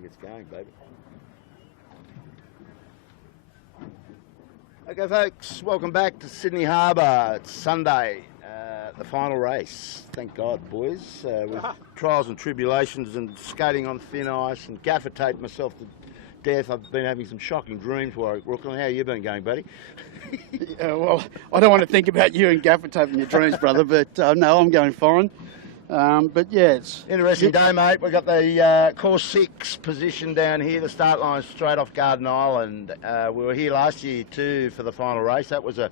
think it's going, baby. Okay, folks, welcome back to Sydney Harbour. It's Sunday, the final race. Thank God, boys. With trials and tribulations and skating on thin ice and gaffer taped myself to death. I've been having some shocking dreams, Warwick Brooklyn. How you been going, buddy? Yeah, well, I don't want to think about you and gaffer taping your dreams, brother, but no, I'm going fine. But yeah, it's interesting day, mate. We've got the course 6 position down here. The start line straight off Garden Island. We were here last year too for the final race. That was a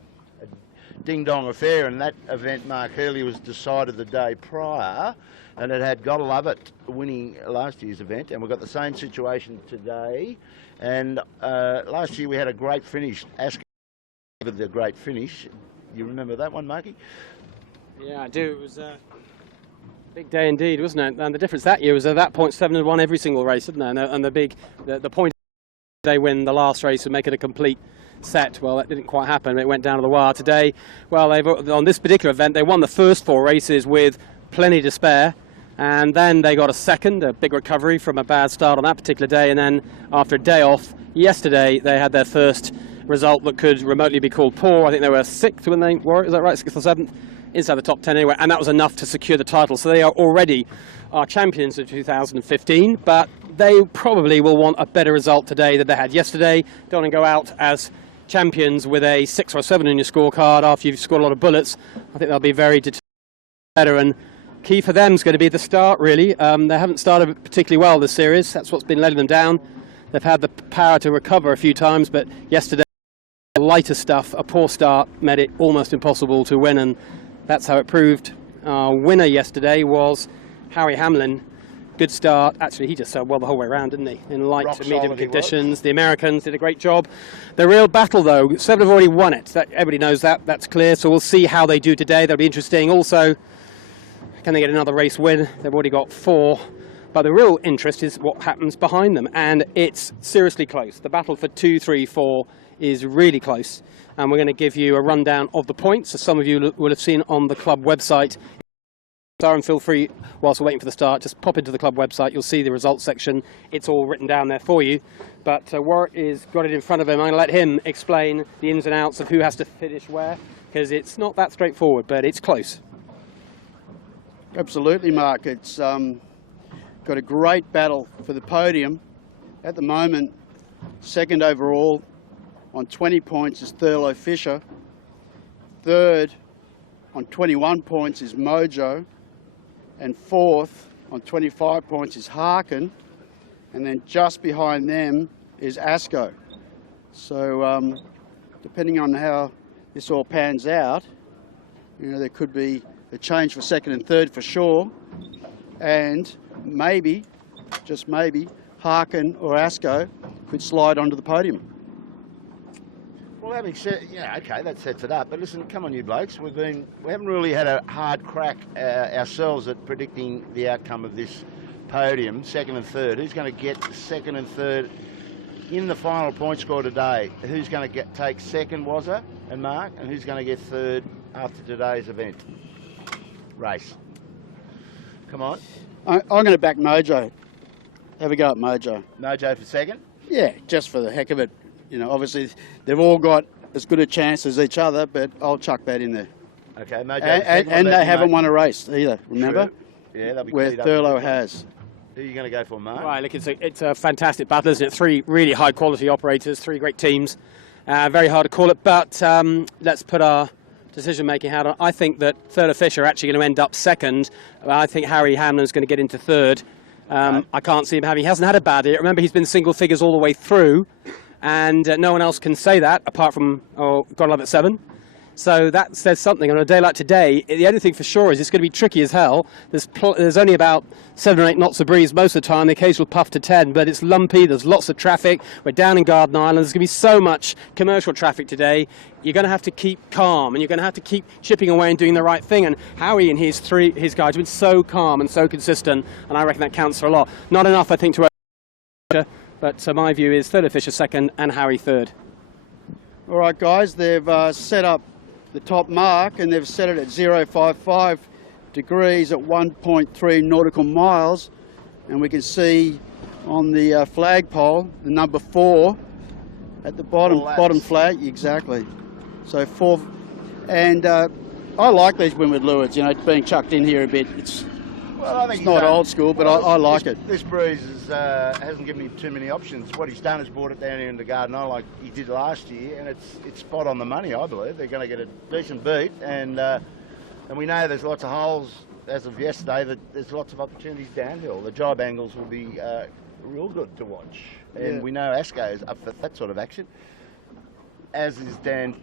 ding-dong affair, and that event, Mark Hurley, was decided the day prior, and it had Gotta Love It winning last year's event, and we've got the same situation today. And last year we had a great finish. Ask with the great finish. You remember that one, Marky? Yeah, I do. It was big day indeed, wasn't it? And the difference that year was at that point 7 had won every single race, didn't they? And the point they win the last race would make it a complete set. Well, that didn't quite happen. It went down to the wire today. Well, on this particular event, they won the first 4 races with plenty to spare, and then they got a big recovery from a bad start on that particular day, and then after a day off yesterday, they had their first result that could remotely be called poor. I think they were 6th when they were, is that right, 6th or 7th? Inside the top 10 anyway, and that was enough to secure the title. So they are already our champions of 2015, but they probably will want a better result today than they had yesterday. Don't want to go out as champions with a 6 or a 7 in your scorecard after you've scored a lot of bullets. I think they'll be very better, and key for them is going to be the start, really. They haven't started particularly well this series. That's what's been letting them down. They've had the power to recover a few times, but yesterday, lighter stuff, a poor start made it almost impossible to win, and that's how it proved. Our winner yesterday was Harry Hamlin. Good start. Actually, he just sailed well the whole way around, didn't he? In light to medium conditions. The Americans did a great job. The real battle, though, 7 have already won it. Everybody knows that. That's clear. So we'll see how they do today. That'll be interesting. Also, can they get another race win? They've already got 4. But the real interest is what happens behind them. And it's seriously close. The battle for 2, 3, 4 is really close. And we're going to give you a rundown of the points, as some of you will have seen on the club website. And feel free, whilst we're waiting for the start, just pop into the club website. You'll see the results section. It's all written down there for you. But Warwick has got it in front of him. I'm going to let him explain the ins and outs of who has to finish where, because it's not that straightforward, but it's close. Absolutely, Mark. It's got a great battle for the podium. At the moment, 2nd overall on 20 points is Thurlow Fisher. 3rd on 21 points is Mojo. And 4th on 25 points is Harkin. And then just behind them is Asco. So depending on how this all pans out, you know, there could be a change for 2nd and 3rd for sure. And maybe, just maybe, Harkin or Asco could slide onto the podium. Well, having said, yeah, okay, that sets it up. But listen, come on, you blokes. We haven't really had a hard crack ourselves at predicting the outcome of this podium, 2nd and 3rd. Who's going to get 2nd and 3rd in the final point score today? Who's going to take 2nd, Wazza and Mark, and who's going to get 3rd after today's event race? Come on. I'm going to back Mojo. Have a go at Mojo. Mojo for 2nd? Yeah, just for the heck of it. You know, obviously they've all got as good a chance as each other, but I'll chuck that in there. Okay, Mojo. And they haven't won a race either, remember? True. Yeah, they'll be where Thurlow has. Who are you going to go for, Mark? Right, look, it's a fantastic battle, isn't it? 3 really high-quality operators, 3 great teams. Very hard to call it, but let's put our decision-making hat on. I think that Thurlow Fisher are actually going to end up 2nd. I think Harry Hamlin's going to get into 3rd. I can't see him having. He hasn't had a bad year. Remember, he's been single figures all the way through. And no one else can say that apart from, Gotta Love It 7. So that says something. On a day like today, the only thing for sure is it's going to be tricky as hell. There's only about 7 or 8 knots of breeze most of the time, the occasional puff to 10, but it's lumpy, there's lots of traffic. We're down in Garden Island, there's going to be so much commercial traffic today. You're going to have to keep calm, and you're going to have to keep chipping away and doing the right thing. And Howie and his guys have been so calm and so consistent, and I reckon that counts for a lot. Not enough, I think, to but my view is Thurlow Fisher 2nd and Harry 3rd. All right, guys, they've set up the top mark, and they've set it at 055 degrees at 1.3 nautical miles, and we can see on the flagpole, the number 4 at the bottom, Four laps. bottom flag, exactly. So 4, and I like these windward lures, you know, being chucked in here a bit. It's not old school, but I like it. This breeze hasn't given him too many options. What he's done is brought it down here into Garden Isle like he did last year, and it's spot on the money, I believe. They're going to get a decent beat, and we know there's lots of holes. As of yesterday, that there's lots of opportunities downhill. The jibe angles will be real good to watch, and we know Asco is up for that sort of action, as is Dan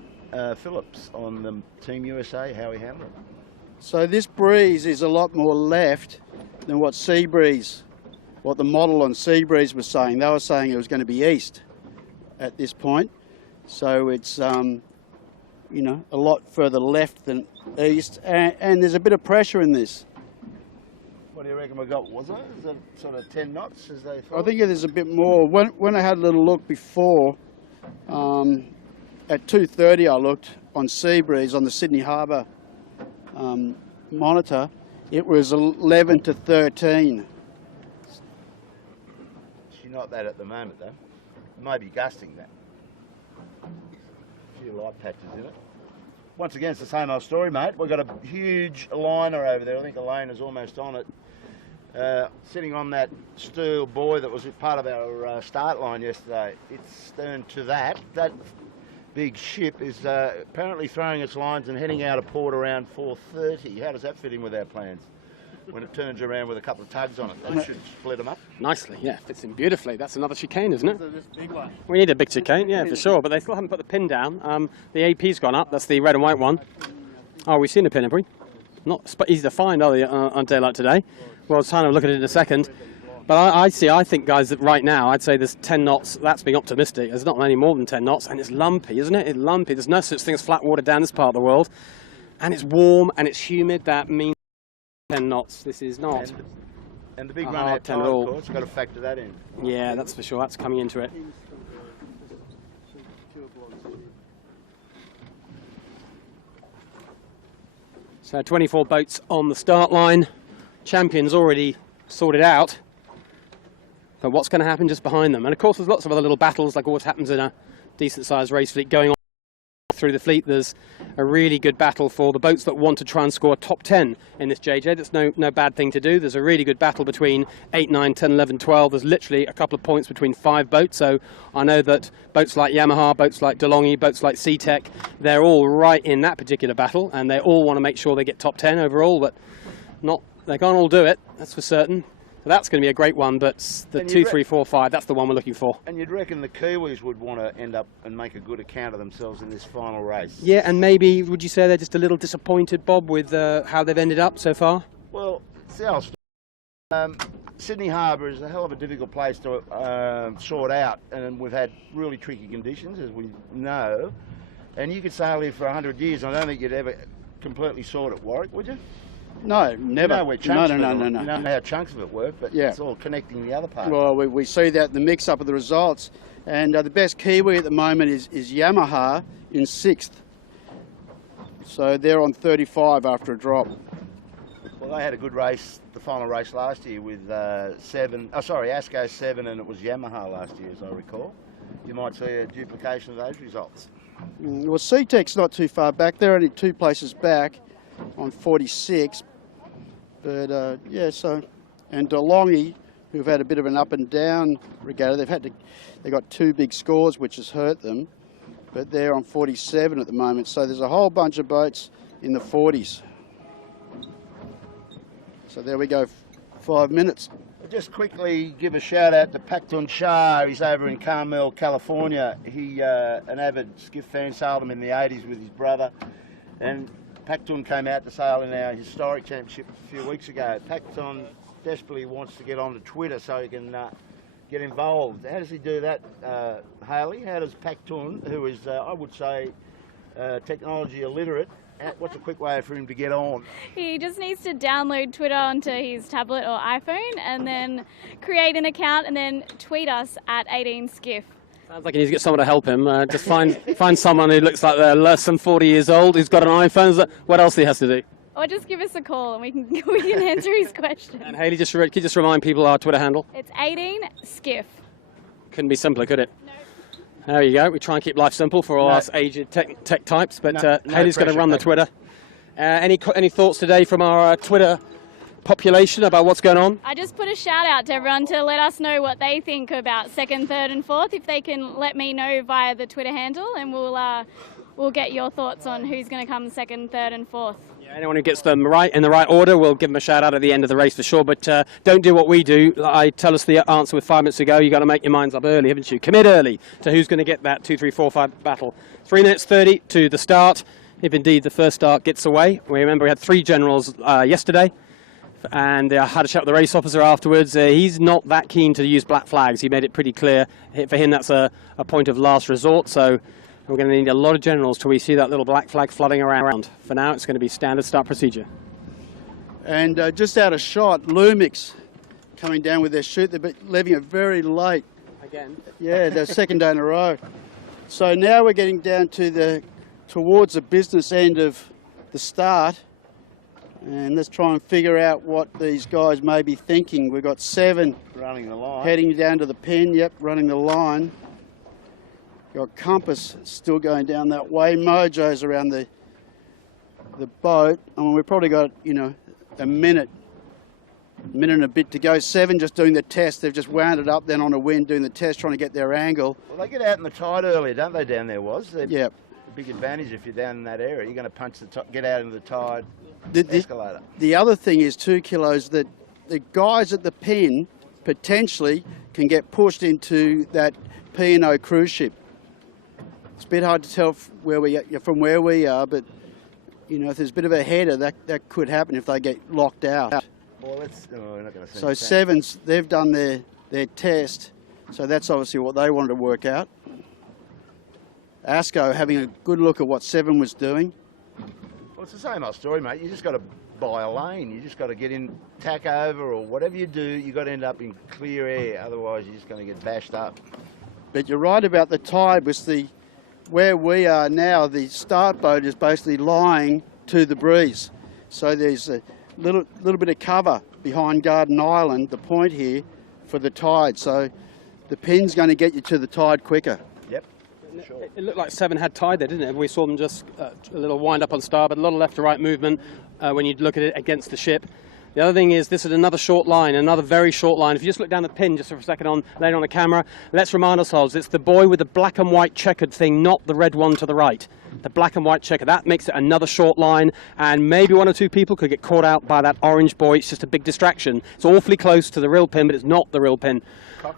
Phillips on the Team USA, Howie Hamlin. So this breeze is a lot more left than what the model on Seabreeze was saying. They were saying it was going to be east at this point, so it's you know, a lot further left than east, and there's a bit of pressure in this. What do you reckon we got? Was it sort of 10 knots as they thought? I think there's a bit more. When I had a little look before, at 2:30 I looked on Seabreeze on the Sydney Harbour monitor. It was 11 to 13. She's not that at the moment though. Maybe gusting that. A few light patches in it. Once again, it's the same old story, mate. We've got a huge liner over there. I think Elaine is almost on it. Sitting on that steel buoy that was part of our start line yesterday. It's stern to that. That big ship is apparently throwing its lines and heading out of port around 4:30. How does that fit in with our plans? When it turns around with a couple of tugs on it, that should split them up. Nicely, yeah, fits in beautifully. That's another chicane, isn't it? This big one. We need a big chicane, yeah, for sure, but they still haven't put the pin down. The AP's gone up, that's the red and white one. Oh, we've seen a pin, have we? Not easy to find, are they, on a day like today? Well, it's time to look at it in a second. But I think, guys, that right now, I'd say there's 10 knots. That's being optimistic. There's not any more than 10 knots, and it's lumpy, isn't it? It's lumpy. There's no such thing as flat water down this part of the world. And it's warm, and it's humid. That means 10 knots. This is not. And the big run out time, of course, got to factor that in. Yeah, that's for sure. That's coming into it. So 24 boats on the start line. Champions already sorted out. But what's going to happen just behind them? And of course, there's lots of other little battles, like always happens in a decent-sized race fleet, going on through the fleet. There's a really good battle for the boats that want to try and score top 10 in this JJ. That's no bad thing to do. There's a really good battle between 8, 9, 10, 11, 12. There's literally a couple of points between 5 boats. So I know that boats like Yamaha, boats like DeLonghi, boats like SeaTech, they're all right in that particular battle, and they all want to make sure they get top 10 overall, but they can't all do it, that's for certain. So that's going to be a great one, but the 2, 3, 4, 5, that's the one we're looking for. And you'd reckon the Kiwis would want to end up and make a good account of themselves in this final race? Yeah, and maybe, would you say they're just a little disappointed, Bob, with how they've ended up so far? Well, it's the old story. Sydney Harbour is a hell of a difficult place to sort out, and we've had really tricky conditions, as we know. And you could sail here for 100 years, and I don't think you'd ever completely sort it, Warwick, would you? No, never. You know where chunks no. You know how chunks of it work, but it's all connecting the other part. Well, we see that in the mix-up of the results. And the best Kiwi at the moment is Yamaha in 6th. So they're on 35 after a drop. Well, they had a good race, the final race last year with Asco 7, and it was Yamaha last year, as I recall. You might see a duplication of those results. Well, SeaTech's not too far back. They're only 2 places back on 46. But, and DeLonghi, who've had a bit of an up and down regatta, they got 2 big scores, which has hurt them, but they're on 47 at the moment. So there's a whole bunch of boats in the 40s. So there we go, 5 minutes. I'll just quickly give a shout out to Pacton Shah. He's over in Carmel, California. He, an avid skiff fan, sailed him in the 80s with his brother. And Pacton came out to sail in our historic championship a few weeks ago. Pacton desperately wants to get onto Twitter so he can get involved. How does he do that, Haley? How does Pacton, who is, I would say, technology illiterate, what's a quick way for him to get on? He just needs to download Twitter onto his tablet or iPhone and then create an account and then tweet us at 18skiff. Sounds like he needs to get someone to help him. Just find someone who looks like they're less than 40 years old, who's got an iPhone. What else he has to do? Or just give us a call and we can answer his question. And Hayley, can you just remind people our Twitter handle? It's 18 Skiff. Couldn't be simpler, could it? No. There you go. We try and keep life simple for all us aged tech types, but Hayley's going to run the Twitter. Any thoughts today from our Twitter population about what's going on? I just put a shout out to everyone to let us know what they think about second, third and fourth. If they can let me know via the Twitter handle, and we'll get your thoughts on who's going to come second, third and fourth. Yeah, anyone who gets them right in the right order, we'll give them a shout out at the end of the race for sure. But don't do what we do. I tell us the answer with 5 minutes to go. You've got to make your minds up early, haven't you? Commit early to who's going to get that 2, 3, 4, 5 battle. 3 minutes 30 to the start, if indeed the first start gets away. We remember we had 3 generals yesterday, and had a chat with the race officer afterwards. He's not that keen to use black flags. He made it pretty clear. For him, that's a point of last resort. So we're going to need a lot of generals till we see that little black flag flooding around. For now, it's going to be standard start procedure. And just out of shot, Lumix coming down with their chute. They're leaving it very late. Again? Yeah, their second day in a row. So now we're getting down to towards the business end of the start. And let's try and figure out what these guys may be thinking. We've got 7 Running the line. heading down to the pen. Yep, running the line. Got Compass still going down that way. Mojo's around the boat. I mean, we've probably got, a minute and a bit to go. 7 just doing the test. They've just wound it up then on a wind doing the test, trying to get their angle. Well, they get out in the tide earlier, don't they, down there, Yep. Big advantage if you're down in that area. You're going to punch get out into the tide escalator. The other thing is 2 kilos that the guys at the pen potentially can get pushed into that P&O cruise ship. It's a bit hard to tell from where we are, but if there's a bit of a header, that could happen if they get locked out. Well, we're not going to see So 7s, they've done their test, so that's obviously what they wanted to work out. ASCO having a good look at what 7 was doing. Well, it's the same old story, mate. You just got to buy a lane. You just got to get in, tack over, or whatever you do, you got to end up in clear air. Otherwise, you're just going to get bashed up. But you're right about the tide. Where we are now, the start boat is basically lying to the breeze. So there's a little bit of cover behind Garden Island, the point here, for the tide. So the pin's going to get you to the tide quicker. Yep. Sure. It looked like 7 had tide there, didn't it? We saw them just a little wind up on starboard, a lot of left to right movement when you look at it against the ship. The other thing is this is another short line, another very short line. If you just look down the pin just for a second later on the camera, let's remind ourselves it's the buoy with the black and white checkered thing, not the red one to the right. The black and white checker, that makes it another short line, and maybe 1 or 2 people could get caught out by that orange buoy. It's just a big distraction. It's awfully close to the real pin, but it's not the real pin.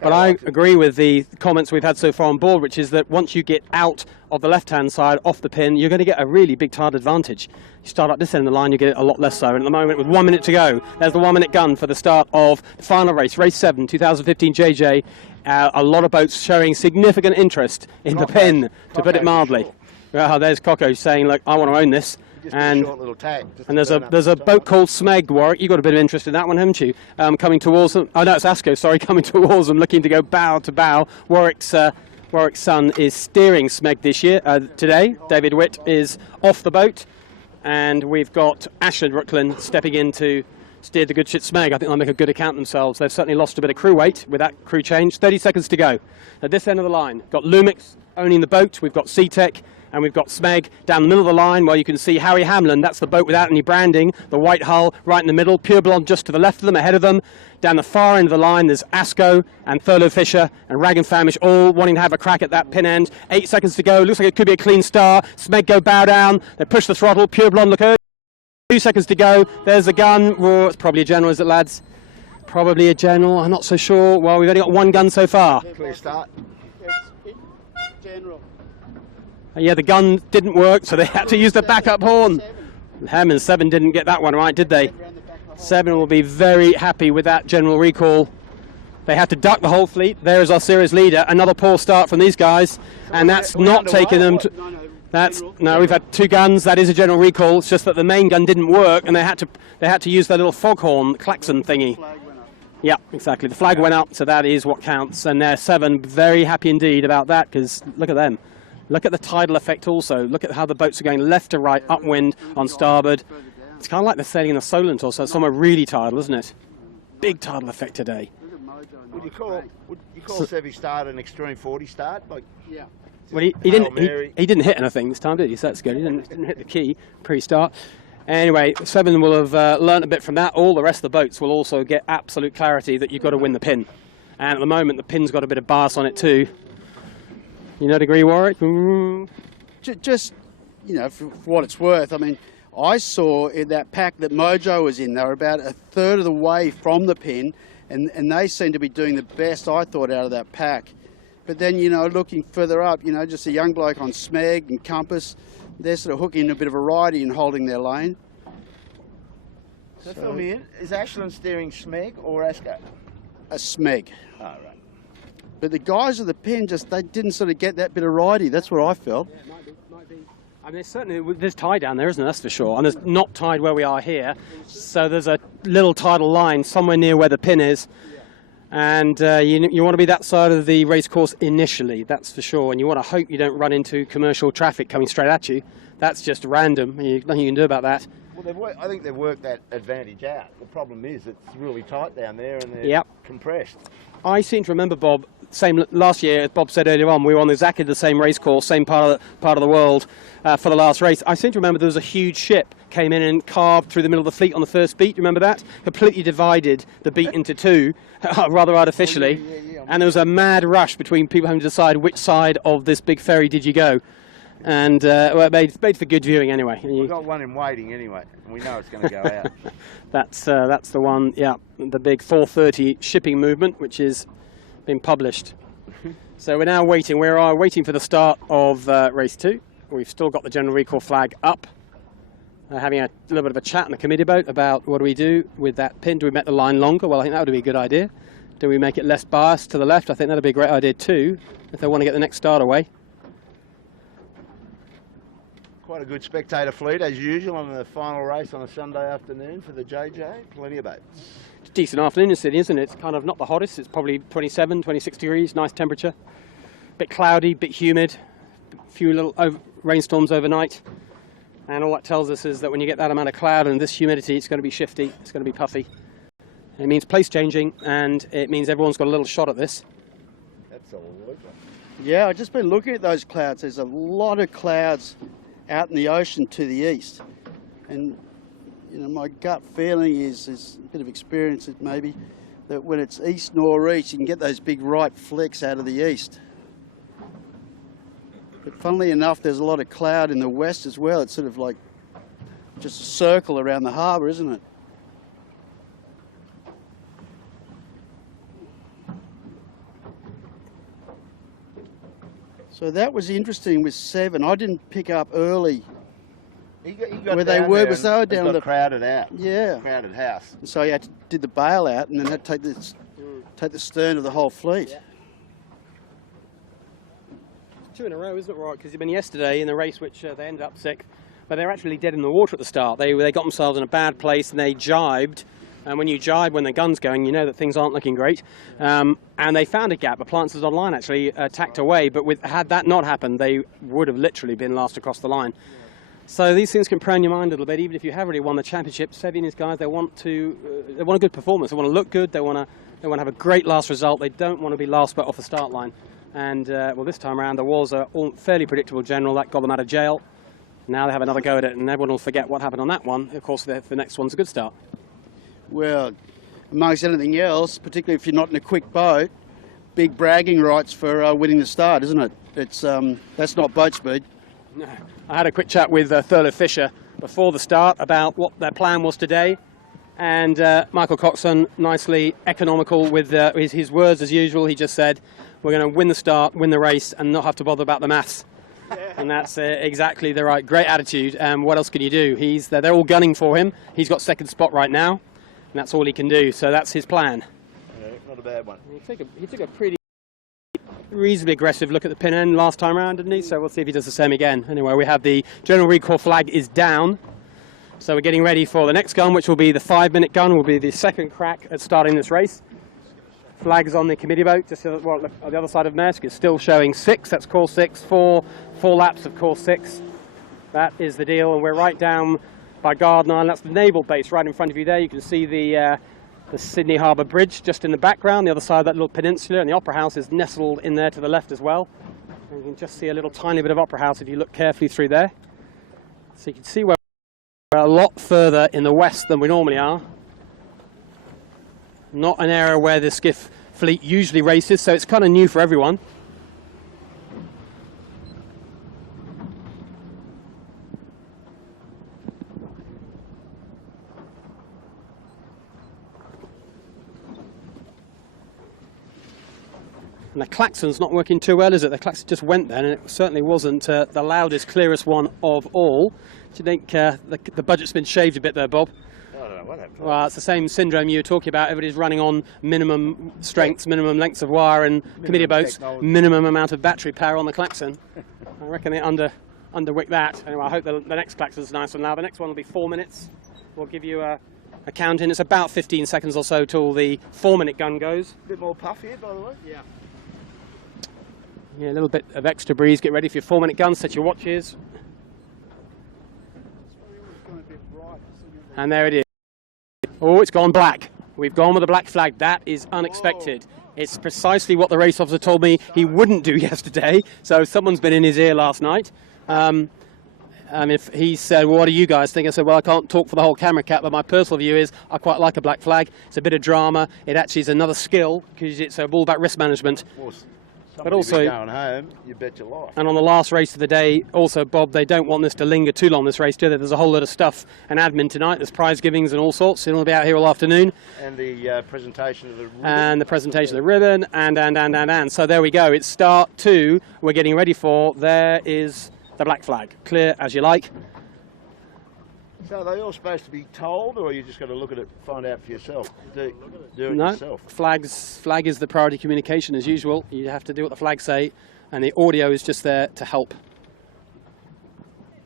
But I agree with the comments we've had so far on board, which is that once you get out of the left-hand side off the pin, you're going to get a really big tide advantage. You start up this end of the line, you get it a lot less so. And at the moment, with 1 minute to go, there's the 1 minute gun for the start of the final race, race 7, 2015 JJ. A lot of boats showing significant interest in the pin, to put it mildly. Well, there's Coco saying, look, I want to own this. And a short little tag. there's a boat called Smeg, Warwick. You got a bit of interest in that one, haven't you? Coming towards them. Oh no, it's ASCO. Sorry, coming towards them, looking to go bow to bow. Warwick's son is steering Smeg this year. Today, David Witt is off the boat, and we've got Ashland Rooklyn stepping in to steer the good ship Smeg. I think they'll make a good account themselves. They've certainly lost a bit of crew weight with that crew change. 30 seconds to go. At this end of the line, got Lumix owning the boat. We've got SeaTech. And we've got Smeg down the middle of the line where you can see Harry Hamlin. That's the boat without any branding. The white hull right in the middle. Pure Blonde just to the left of them, ahead of them. Down the far end of the line, there's ASCO and Thurlow Fisher and Rag and Famish all wanting to have a crack at that pin end. 8 seconds to go. Looks like it could be a clean start. Smeg go bow down. They push the throttle. Pure Blonde look early. 2 seconds to go. There's the gun. Oh, it's probably a general, is it, lads? Probably a general. I'm not so sure. Well, we've only got 1 gun so far. Clear start. General. Yeah, the gun didn't work, so they had to use the backup horn. Hammond 7 didn't get that one right, did they? 7 will be very happy with that general recall. They had to duck the whole fleet. There is our series leader. Another poor start from these guys, and that's not taking them to... No, we've had 2 guns. That is a general recall. It's just that the main gun didn't work, and they had to use their little foghorn klaxon thingy. Yeah, exactly. The flag went up, so that is what counts. And they're 7 very happy indeed about that, because look at them. Look at the tidal effect also. Look at how the boats are going left to right, upwind on starboard. It's kind of like they're sailing in a Solent or so, somewhere really tidal, isn't it? Big tidal effect today. Would you call Sevi start an extreme 40 start? Like, Yeah. Well, he didn't hit anything this time, did he? So that's good. He didn't hit the key pre-start. Anyway, Seven will have learnt a bit from that. All the rest of the boats will also get absolute clarity that you've got to win the pin. And at the moment, the pin's got a bit of bias on it too. You not agree, Warwick? Just, you know, for what it's worth, I mean, I saw in that pack that Mojo was in, they were about a third of the way from the pin, and they seemed to be doing the best, I thought, out of that pack. But then, you know, looking further up, you know, just a young bloke on Smeg and Compass, they're sort of hooking a bit of a righty and holding their lane. So fill me in. Is Ashland steering Smeg or Ascot? A Smeg. Oh, right. But the guys of the pin they didn't sort of get that bit of righty. That's what I felt. Yeah, might be. I mean, there's tide down there, isn't there? That's for sure. And there's not tide where we are here. So there's a little tidal line somewhere near where the pin is. And you want to be that side of the race course initially, that's for sure. And you want to hope you don't run into commercial traffic coming straight at you. That's just random. Nothing you can do about that. Well, I think they've worked that advantage out. The problem is it's really tight down there and they're compressed. I seem to remember, Bob, same last year, as Bob said earlier on, we were on exactly the same race course, same part of the world for the last race. I seem to remember there was a huge ship came in and carved through the middle of the fleet on the first beat. You remember that? Completely divided the beat into two, rather artificially. Yeah. And there was a mad rush between people having to decide which side of this big ferry did you go. And well, it made for good viewing anyway. We've got one in waiting anyway, and we know it's going to go out. That's the one, yeah, the big 4:30 shipping movement, which is been published. So we're now waiting. We are waiting for the start of race 2. We've still got the general recall flag up. Having a little bit of a chat in the committee boat about what do we do with that pin. Do we make the line longer? Well, I think that would be a good idea. Do we make it less biased to the left? I think that would be a great idea too, if they want to get the next start away. Quite a good spectator fleet, as usual, on the final race on a Sunday afternoon for the JJ. Plenty of boats. It's a decent afternoon in Sydney, isn't it? It's kind of not the hottest. It's probably 27, 26 degrees, nice temperature. Bit cloudy, bit humid, a few little rainstorms overnight. And all that tells us is that when you get that amount of cloud and this humidity, it's going to be shifty, it's going to be puffy. It means place changing, and it means everyone's got a little shot at this. Absolutely. Yeah, I've just been looking at those clouds. There's a lot of clouds out in the ocean to the east. And, you know, my gut feeling is a bit of experience maybe, that when it's east nor'east, you can get those big right flecks out of the east. But funnily enough, there's a lot of cloud in the west as well. It's sort of like just a circle around the harbour, isn't it? So that was interesting with 7. I didn't pick up early He got where they were, because they were down the crowded out. Yeah. Crowded house. And so you did the bail out and then had to take the stern of the whole fleet. Yeah. 2 in a row, isn't it, right? Because even yesterday in the race, which they ended up 6th, but they were actually dead in the water at the start. They got themselves in a bad place and they jibed. And when you jibe when the gun's going, you know that things aren't looking great. And they found a gap. Appliances Online actually tacked away, but had that not happened, they would have literally been last across the line. So these things can prey on your mind a little bit. Even if you have already won the championship, Sevi and his guys, they want a good performance. They want to look good. They want to have a great last result. They don't want to be last but off the start line. And well, this time around, there was a fairly predictable general that got them out of jail. Now they have another go at it, and everyone will forget what happened on that one. Of course, the next one's a good start. Well, amongst anything else, particularly if you're not in a quick boat, big bragging rights for winning the start, isn't it? It's that's not boat speed. No. I had a quick chat with Thurlow Fisher before the start about what their plan was today, and Michael Coxon, nicely economical with his words as usual. He just said, we're going to win the start, win the race, and not have to bother about the maths. And that's exactly the right, great attitude. What else can you do? They're all gunning for him. He's got second spot right now, and that's all he can do. So that's his plan. Yeah, not a bad one. He took a pretty reasonably aggressive look at the pin end last time around, didn't he? So we'll see if he does the same again. Anyway, we have the general recall flag is down. So we're getting ready for the next gun, which will be the 5-minute gun, will be the second crack at starting this race. Flag is on the committee boat, just on the other side of Maersk. It's still showing 6, that's course 6, four laps of course 6. That is the deal, and we're right down by Garden Island. That's the naval base right in front of you there. You can see the Sydney Harbour Bridge just in the background, the other side of that little peninsula, and the Opera House is nestled in there to the left as well. And you can just see a little tiny bit of Opera House if you look carefully through there. So you can see we're a lot further in the west than we normally are. Not an area where the skiff fleet usually races, so it's kind of new for everyone. And the klaxon's not working too well, is it? The klaxon just went then, and it certainly wasn't the loudest, clearest one of all. Do you think the budget's been shaved a bit there, Bob? I don't know what happened. Well, it's the same syndrome you were talking about. Everybody's running on minimum strengths, minimum lengths of wire, and committee boats, minimum amount of battery power on the klaxon. I reckon they underwick that. Anyway, I hope the next klaxon's nice one now. The next one will be 4 minutes. We'll give you a count in. It's about 15 seconds or so till the 4-minute gun goes. A bit more puff here, by the way. Yeah. Yeah, a little bit of extra breeze. Get ready for your 4-minute gun. Set your watches. And there it is. Oh, it's gone black. We've gone with a black flag. That is unexpected. Whoa. It's precisely what the race officer told me he wouldn't do yesterday. So someone's been in his ear last night. If he said, well, what do you guys think? I said, well, I can't talk for the whole camera cat, but my personal view is I quite like a black flag. It's a bit of drama. It actually is another skill because it's all about risk management. But also, going home, you bet your life. And on the last race of the day, also, Bob, they don't want this to linger too long, this race, do they? There's a whole lot of stuff and admin tonight. There's prize givings and all sorts. It'll be out here all afternoon. And the presentation of the ribbon. And the presentation of the ribbon, and. So there we go. It's start 2. We're getting ready for. There is the black flag. Clear as you like. So are they all supposed to be told, or you just got to look at it, find out for yourself? Do it No, yourself. Flag is the priority communication as usual. You have to do what the flags say, and the audio is just there to help.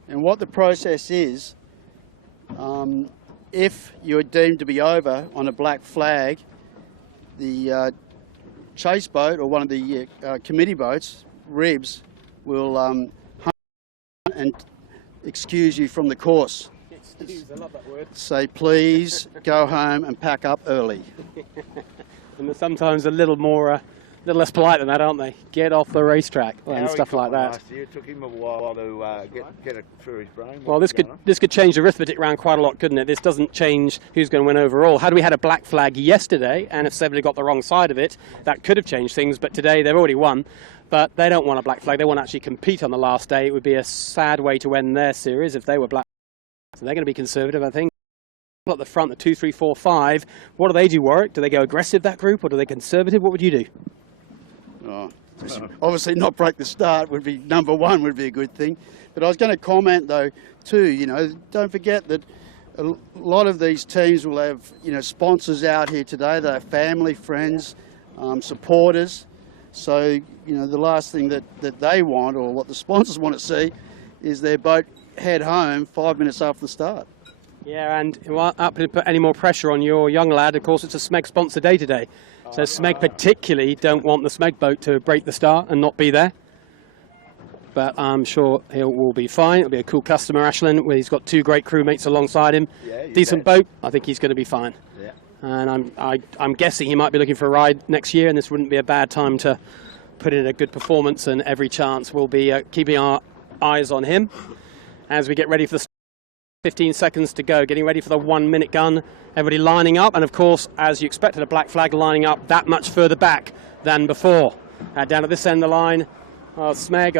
And what the process is, if you're deemed to be over on a black flag, the chase boat or one of the committee boats, ribs, will hunt and excuse you from the course. I love that word. Say, please go home and pack up early. And they're sometimes a little less polite than that, aren't they? Get off the racetrack and stuff like that. Last year. It took him a while to get it through his brain. Well, this could change the arithmetic around quite a lot, couldn't it? This doesn't change who's going to win overall. Had we had a black flag yesterday, and if somebody got the wrong side of it, that could have changed things. But today they've already won. But they don't want a black flag. They want to actually compete on the last day. It would be a sad way to end their series if they were black. So they're going to be conservative, I think. At the front, the 2, 3, 4, 5. What do, Warwick? Do they go aggressive, that group, or do they conservative? What would you do? Oh, obviously not break the start would be number one, would be a good thing. But I was going to comment, though, too, don't forget that a lot of these teams will have, sponsors out here today. They have family, friends, supporters. So, the last thing that they want, or what the sponsors want to see, is their boat head home 5 minutes after the start. Yeah, and up to put any more pressure on your young lad, of course, it's a SMEG sponsor day today. So SMEG particularly don't want the SMEG boat to break the start and not be there. But I'm sure he will be fine. It'll be a cool customer, Ashland, where he's got 2 great crewmates alongside him. Yeah, decent boat. I think he's going to be fine. Yeah. And I'm guessing he might be looking for a ride next year, and this wouldn't be a bad time to put in a good performance, and every chance we'll be keeping our eyes on him as we get ready for the 15 seconds to go, getting ready for the 1-minute gun. Everybody lining up, and of course, as you expected, a black flag lining up that much further back than before. Down at this end of the line, SMEG,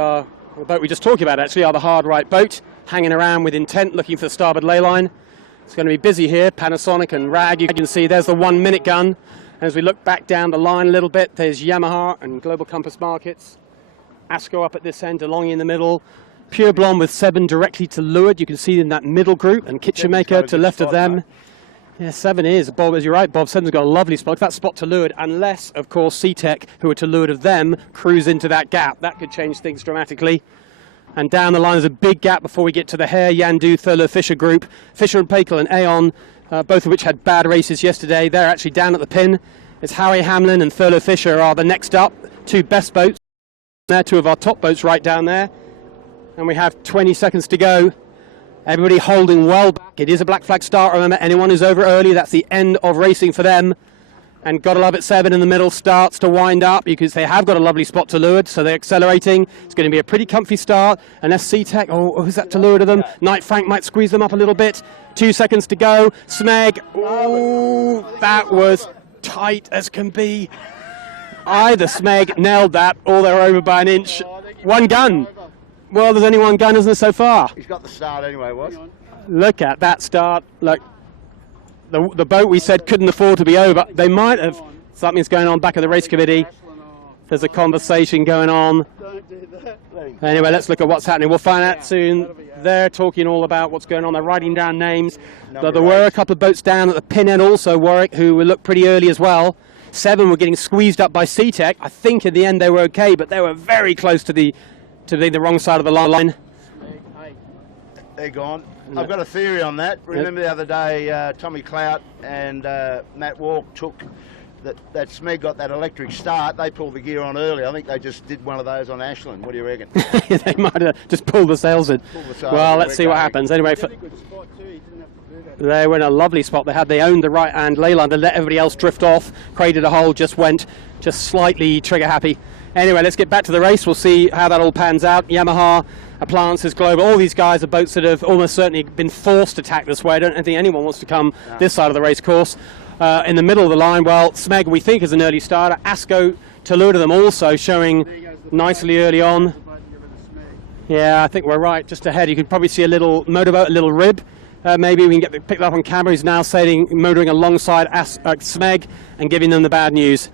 the boat we just talked about actually, are the hard right boat, hanging around with intent, looking for the starboard ley line. It's going to be busy here. Panasonic and RAG, you can see there's the 1-minute gun. As we look back down the line a little bit, there's Yamaha and Global Compass Markets. ASCO up at this end, DeLonghi in the middle. Pure Blonde with Seven directly to leeward. You can see in that middle group, and Kitchenmaker to left of them. Yeah, Seven is. Bob, as you're right, Bob, Seven's got a lovely spot. That spot to leeward, unless, of course, SeaTech, who are to leeward of them, cruise into that gap. That could change things dramatically. And down the line is a big gap before we get to the Hare, Yandu, Thurlow Fisher group. Fisher and Pakel and Aon, both of which had bad races yesterday. They're actually down at the pin. It's Howie Hamlin and Thurlow Fisher are the next up. 2 best boats. They're 2 of our top boats right down there. And we have 20 seconds to go. Everybody holding well back. It is a black flag start. Remember, anyone who's over early, that's the end of racing for them. And Gotta Love It 7 in the middle starts to wind up because they have got a lovely spot to leeward, so they're accelerating. It's going to be a pretty comfy start. Unless C-Tech, who's that to leeward of them? Knight Frank might squeeze them up a little bit. 2 seconds to go. Smeg, that was tight as can be. Either Smeg nailed that or they're over by an inch. One gun. Well, there's only one gun, isn't there, so far? He's got the start anyway, was? Look at that start. Look. The boat we said couldn't afford to be over. They might have. Something's going on back at the race committee. There's a conversation going on. Anyway, let's look at what's happening. We'll find out soon. They're talking all about what's going on. They're writing down names. There were a couple of boats down at the pin end also, Warwick, who looked pretty early as well. 7 were getting squeezed up by C-Tech. I think in the end they were okay, but they were very close to the wrong side of the line. They're gone. I've got a theory on that. Remember the other day, Tommy Clout and Matt Walk took that Smeg got that electric start. They pulled the gear on early. I think they just did one of those on Ashland. What do you reckon? They might have just pulled the sails in. Well, let's see what happens. Anyway, they were in a lovely spot. They owned the right-hand ley line. They let everybody else drift off. Created a hole, just went just slightly trigger happy. Anyway, let's get back to the race. We'll see how that all pans out. Yamaha, Appliances Global, all these guys are boats that have almost certainly been forced to tack this way. I don't think anyone wants to come this side of the race course. In the middle of the line, well, Smeg we think is an early starter. Asco to lure to them also, showing nicely early on. Yeah, I think we're right. Just ahead, you can probably see a little motorboat, a little rib. Maybe we can get picked up on camera. He's now motoring alongside Smeg and giving them the bad news.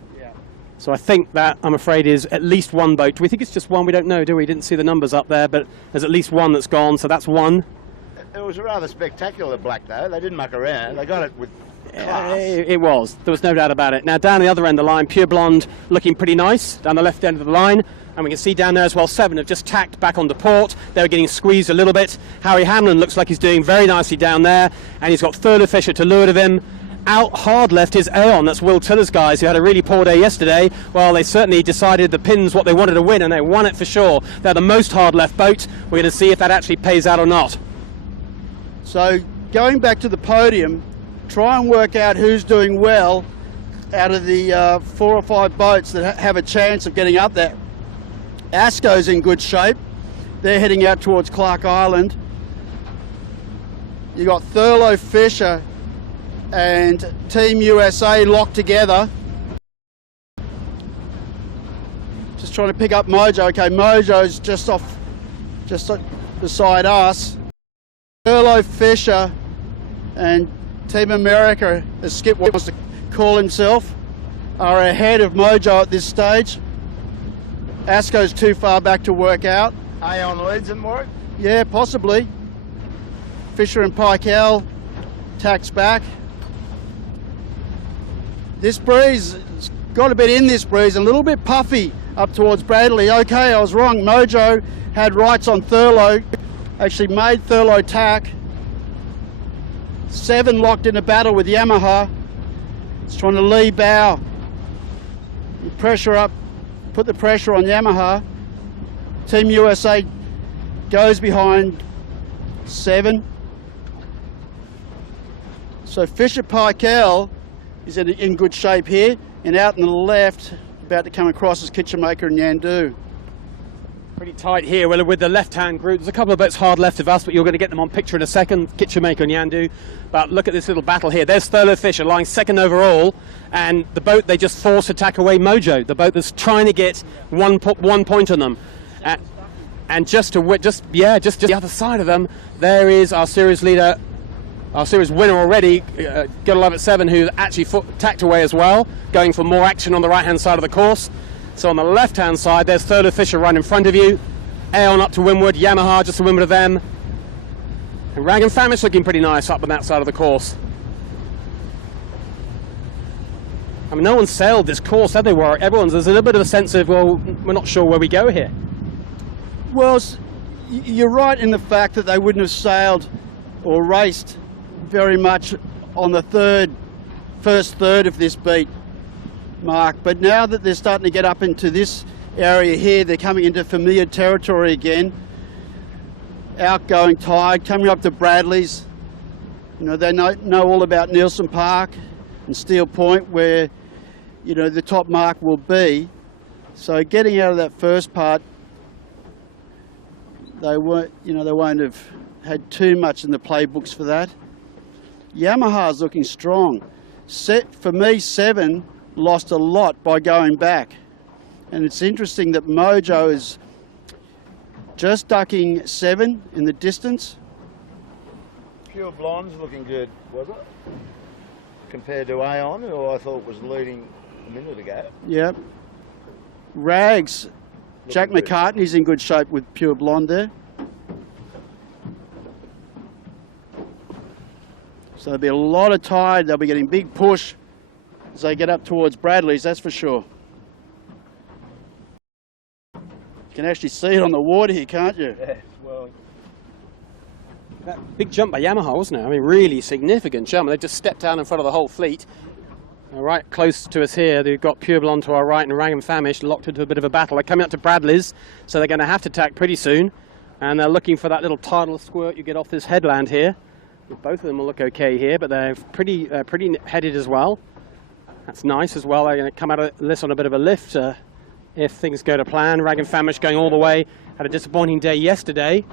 So I think that, I'm afraid, is at least one boat. Do we think it's just one? We don't know, do we? Didn't see the numbers up there, but there's at least one that's gone, so that's one. It was a rather spectacular black, though. They didn't muck around. They got it with class. It was. There was no doubt about it. Now, down the other end of the line, Pure Blonde looking pretty nice down the left end of the line. And we can see down there as well, 7 have just tacked back onto port. They were getting squeezed a little bit. Harry Hamlin looks like he's doing very nicely down there. And he's got Thurlow Fisher to leeward of him. Out hard left is Aeon. That's Will Tiller's guys who had a really poor day yesterday. Well, they certainly decided the pin's what they wanted to win, and they won it for sure. They're the most hard left boat. We're going to see if that actually pays out or not. So going back to the podium, try and work out who's doing well out of the 4 or 5 boats that have a chance of getting up there. Asco's in good shape. They're heading out towards Clark Island. You got Thurlow Fisher and Team USA locked together. Just trying to pick up Mojo. Okay, Mojo's just beside us. Thurlow Fisher and Team America, as Skip wants to call himself, are ahead of Mojo at this stage. Asco's too far back to work out. Aeon leads them, Warwick? Yeah, possibly. Fisher and Pikell tacks back. This breeze, it's got a bit in this breeze, a little bit puffy up towards Bradley. Okay, I was wrong. Mojo had rights on Thurlow, actually made Thurlow tack. 7 locked in a battle with Yamaha. It's trying to lee bow. Pressure up, put the pressure on Yamaha. Team USA goes behind 7. So Fisher Pikell is in good shape here, and out on the left, about to come across is Kitchenmaker and Yandu. Pretty tight here. Well, with the left-hand group, there's a couple of boats hard left of us, but you're going to get them on picture in a second, Kitchenmaker and Yandu. But look at this little battle here. There's Thurlow Fisher lying second overall, and the boat they just forced to tack away Mojo, the boat that's trying to get one point on them. And just the other side of them, there is our series leader, our series winner already, Gotta Love It 7, who actually tacked away as well, going for more action on the right-hand side of the course. So on the left-hand side, there's Thurlow Fisher right in front of you. Aeon up to windward, Yamaha just to windward of them. And Rag and Famish looking pretty nice up on that side of the course. I mean, no one sailed this course, have they? There's a little bit of a sense of, well, we're not sure where we go here. Well, you're right in the fact that they wouldn't have sailed or raced very much on the first third of this beat, Mark. But now that they're starting to get up into this area here, they're coming into familiar territory again. outgoing tide coming up to Bradley's. You know, they know all about Nielsen Park and Steel Point, where, you know, the top mark will be. So getting out of that first part, they won't have had too much in the playbooks for that. Yamaha's looking strong. For me, 7 lost a lot by going back. And it's interesting that Mojo is just ducking 7 in the distance. Pure Blonde's looking good, was it? Compared to Aon, who I thought was leading a minute ago. Yep. Rags, Jack good. McCartney's in good shape with Pure Blonde there. So there'll be a lot of tide. They'll be getting big push as they get up towards Bradley's, that's for sure. You can actually see it on the water here, can't you? Yes, well. That big jump by Yamaha, wasn't it? I mean, really significant jump. They just stepped down in front of the whole fleet. Right close to us here, they've got Pure Blonde to our right and Rag and Famish locked into a bit of a battle. They're coming up to Bradley's, so they're going to have to attack pretty soon. And they're looking for that little tidal squirt you get off this headland here. Both of them will look okay here, but they're pretty headed as well. That's nice as well. They're going to come out of this on a bit of a lift if things go to plan. Rag and Famish going all the way. Had a disappointing day yesterday,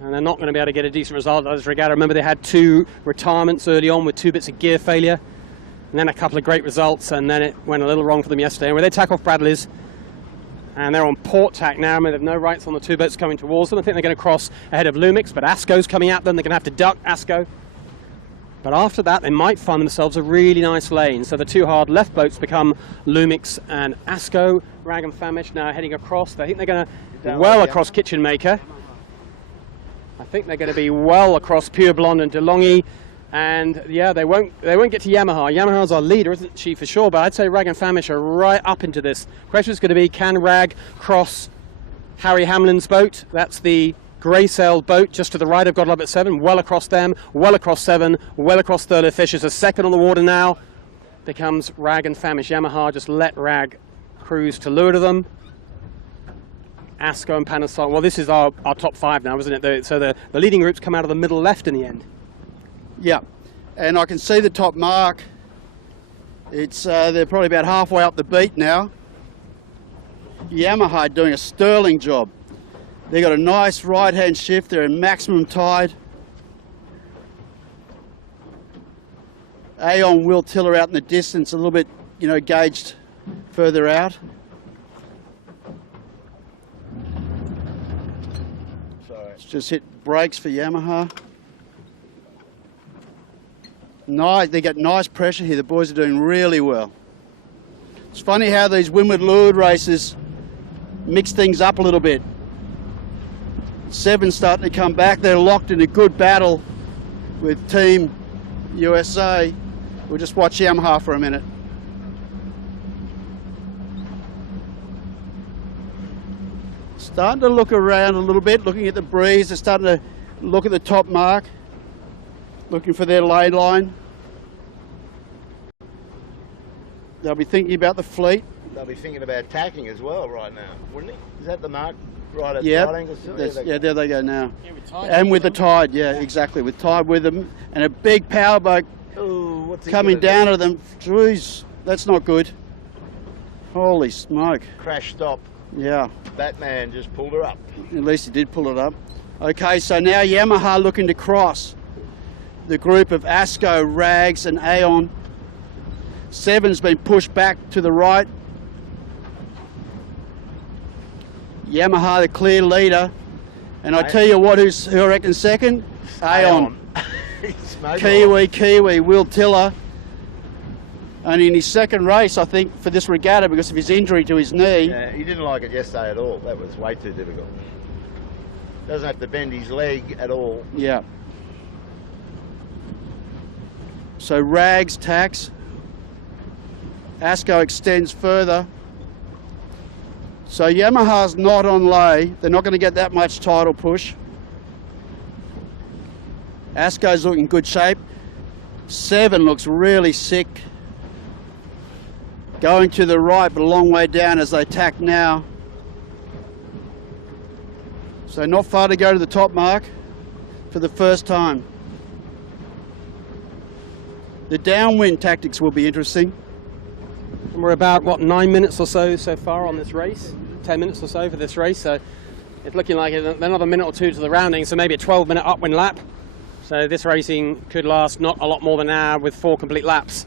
and they're not going to be able to get a decent result at this regatta. Remember, they had 2 retirements early on with 2 bits of gear failure, and then a couple of great results, and then it went a little wrong for them yesterday. And when they tack off Bradley's, and they're on port tack now. I mean, they have no rights on the 2 boats coming towards them. I think they're going to cross ahead of Lumix, but Asco's coming at them. They're going to have to duck Asco. But after that, they might find themselves a really nice lane. So the 2 hard left boats become Lumix and Asco. Rag and Famish now heading across. I think they're going to well across Kitchen Maker. I think they're going to be well across Pure Blonde and DeLonghi. And yeah, they won't get to Yamaha. Yamaha's our leader, isn't she, for sure? But I'd say Rag and Famish are right up into this. Question is going to be, can Rag cross Harry Hamlin's boat? That's the grey-sailed boat just to the right of God Love at 7. Well across them, well across 7, well across Thurlow Fishers. A second on the water now becomes Rag and Famish. Yamaha just let Rag cruise to leeward of them. Asco and Panasonic. Well, this is our top 5 now, isn't it? So the leading groups come out of the middle left in the end. Yeah, and I can see the top mark. It's they're probably about halfway up the beat now. Yamaha doing a sterling job. They got a nice right-hand shift. They're in maximum tide. Aon will tiller out in the distance, a little bit, you know, gauged further out. Let's just hit brakes for Yamaha. Nice, they get nice pressure here. The boys are doing really well. It's funny how these windward leeward races mix things up a little bit. 7's starting to come back. They're locked in a good battle with Team USA. We'll just watch Yamaha for a minute. Starting to look around a little bit, looking at the breeze. They're starting to look at the top mark, looking for their lay line. They'll be thinking about the fleet. They'll be thinking about tacking as well right now, wouldn't he? Is that the mark right at Yep. right angles? Yeah, there they go now. Yeah, with tide. And with the tide, yeah, exactly. With tide with them and a big power boat Ooh, what's he coming gonna down do? at them. Jeez, that's not good. Holy smoke. Crash stop. Yeah, Batman just pulled her up. at least he did pull it up. Okay, so now Yamaha looking to cross the group of Asco, Rags and Aon. 7's been pushed back to the right. Yamaha the clear leader. And I tell you what, who I reckon second? Aon. Kiwi, Will Tiller. Only in his second race, I think, for this regatta because of his injury to his knee. Yeah, he didn't like it yesterday at all. That was way too difficult. Doesn't have to bend his leg at all. Yeah. So Rags tacks. Asco extends further. So Yamaha's not on lay. They're not going to get that much tidal push. Asco's looking good shape. 7 looks really sick. Going to the right, but a long way down as they tack now. So not far to go to the top mark for the first time. The downwind tactics will be interesting. And we're about, what, 9 minutes or so far on this race? 10 minutes or so for this race. So it's looking like another minute or two to the rounding, so maybe a 12-minute upwind lap. So this racing could last not a lot more than an hour with 4 complete laps.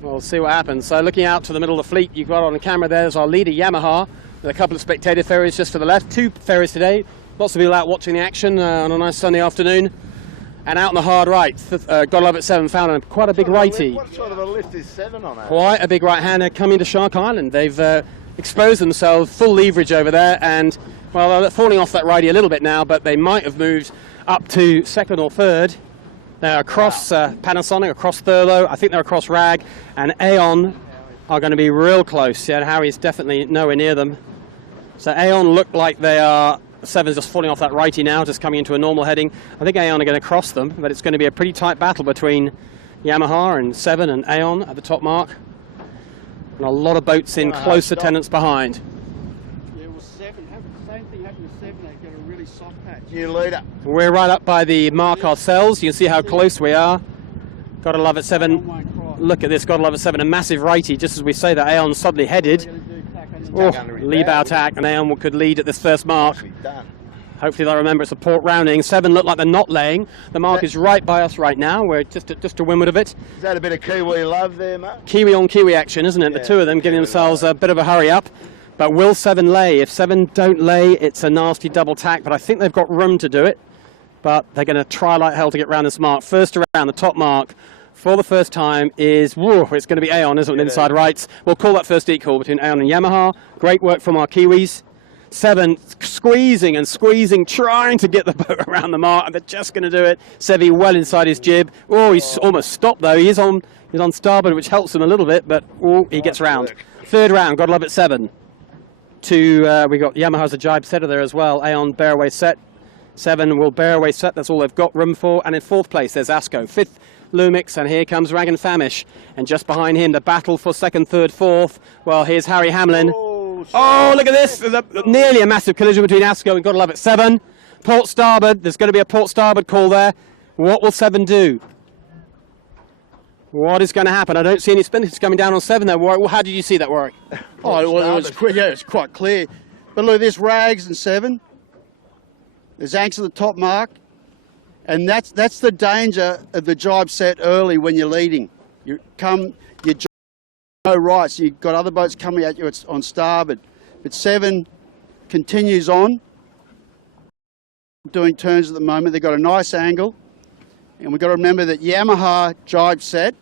We'll see what happens. So looking out to the middle of the fleet, you've got on the camera there's our leader Yamaha, with a couple of spectator ferries just to the left. 2 ferries today. Lots of people out watching the action on a nice sunny afternoon. And out on the hard right, Gotta Love It 7 found on quite a big righty. What sort of a lift is 7 on that? Quite a big right-hander coming to Shark Island. They've exposed themselves, full leverage over there, and, well, they're falling off that righty a little bit now, but they might have moved up to 2nd or 3rd. They're across Panasonic, across Thurlow, I think they're across Rag, and Aeon are going to be real close. Yeah, Harry's definitely nowhere near them. So Aeon look like they are, 7's just falling off that righty now, just coming into a normal heading. I think Aeon are going to cross them, but it's going to be a pretty tight battle between Yamaha and 7 and Aeon at the top mark. And a lot of boats in close attendance behind. Yeah, well, 7, same thing happened with 7, they've got a really soft patch. New leader. We're right up by the mark ourselves. You can see how close we are. Gotta Love It 7. Look at this, Gotta Love It 7, a massive righty, just as we say that Aeon suddenly headed. Oh, lead bow tack, and Aeon could lead at this first mark. Hopefully they'll remember it's a port rounding. 7 look like they're not laying. The mark is right by us right now. We're just to windward of it. Is that a bit of Kiwi love there, Mark? Kiwi on Kiwi action, isn't it? Yeah, the two of them giving themselves a bit of a hurry up. But will 7 lay? If 7 don't lay, it's a nasty double tack, but I think they've got room to do it. But they're going to try like hell to get round this mark. First around, the top mark for the first time is, whoa, it's going to be Aeon, isn't it, inside rights. We'll call that first equal between Aeon and Yamaha. Great work from our Kiwis. 7 squeezing and squeezing, trying to get the boat around the mark, and they're just going to do it. Sevi well inside his jib. Oh, he's almost stopped though. He's on starboard, which helps him a little bit, but oh, he gets round. Third round, Gotta Love It 7. We got Yamaha's a jibe setter there as well. Aeon bear away set. 7 will bear away set. That's all they've got room for. And in 4th place, there's Asco. 5th, Lumix, and here comes Rag and Famish. And just behind him, the battle for 2nd, 3rd, 4th. Well, here's Harry Hamlin. Oh, look at this. There's nearly a massive collision between Asco and Gotta Love It 7. Port starboard. There's going to be a port starboard call there. What will 7 do? What is going to happen? I don't see any spinach coming down on 7 there, Warwick. Well, how did you see that, Warwick? Oh, well, it's quite clear. But look, there's Rags and 7. There's Anks at the top mark. And that's the danger of the jibe set early when you're leading. You jibe right, so you've got other boats coming at you on starboard. But 7 continues on, doing turns at the moment. They've got a nice angle. And we've got to remember that Yamaha jibe set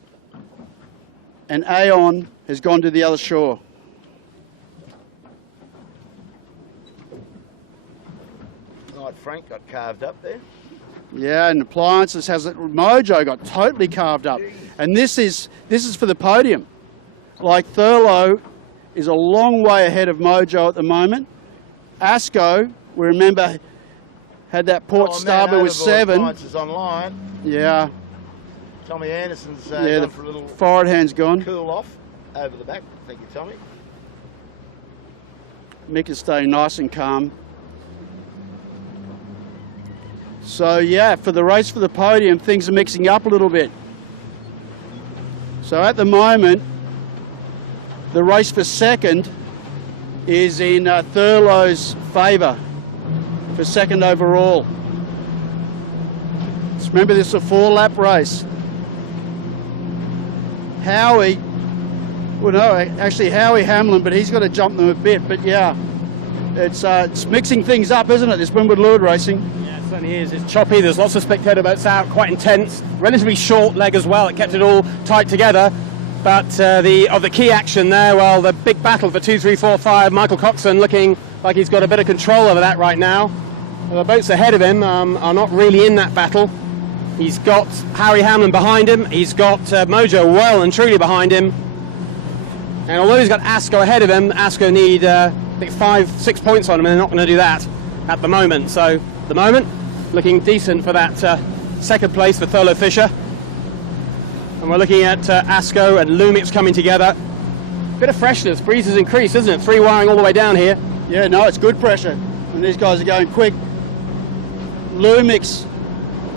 and Aeon has gone to the other shore. Right, Frank got carved up there. Yeah, and Appliances has it. Mojo got totally carved up. And this is for the podium. Like Thurlow is a long way ahead of Mojo at the moment. Asco, we remember, had that port starboard with 7. Appliances online. Yeah. Tommy Anderson's yeah, gone for a little forward hand's gone. cool off over the back. Thank you, Tommy. Mick is staying nice and calm. So yeah, for the race for the podium, things are mixing up a little bit. So at the moment, the race for 2nd is in Thurlow's favour for 2nd overall. Just remember, this is a 4-lap race. Howie, well no, actually Howie Hamlin, but he's got to jump them a bit. But yeah, it's mixing things up, isn't it, this Windward Leeward racing? Yeah, it certainly is. It's choppy. There's lots of spectator boats out, quite intense. Relatively short leg as well. It kept it all tight together. But of the key action there, well, the big battle for 2, 3, 4, 5. Michael Coxon looking like he's got a bit of control over that right now. The boats ahead of him are not really in that battle. He's got Harry Hamlin behind him. He's got Mojo well and truly behind him. And although he's got Asco ahead of him, Asco need I think 5, 6 points on him, and they're not going to do that at the moment. So at the moment, looking decent for that 2nd place for Thurlow Fisher. And we're looking at Asco and Lumix coming together. Bit of freshness, breeze has increased, isn't it? 3 wiring all the way down here. Yeah, no, it's good pressure. And these guys are going quick. Lumix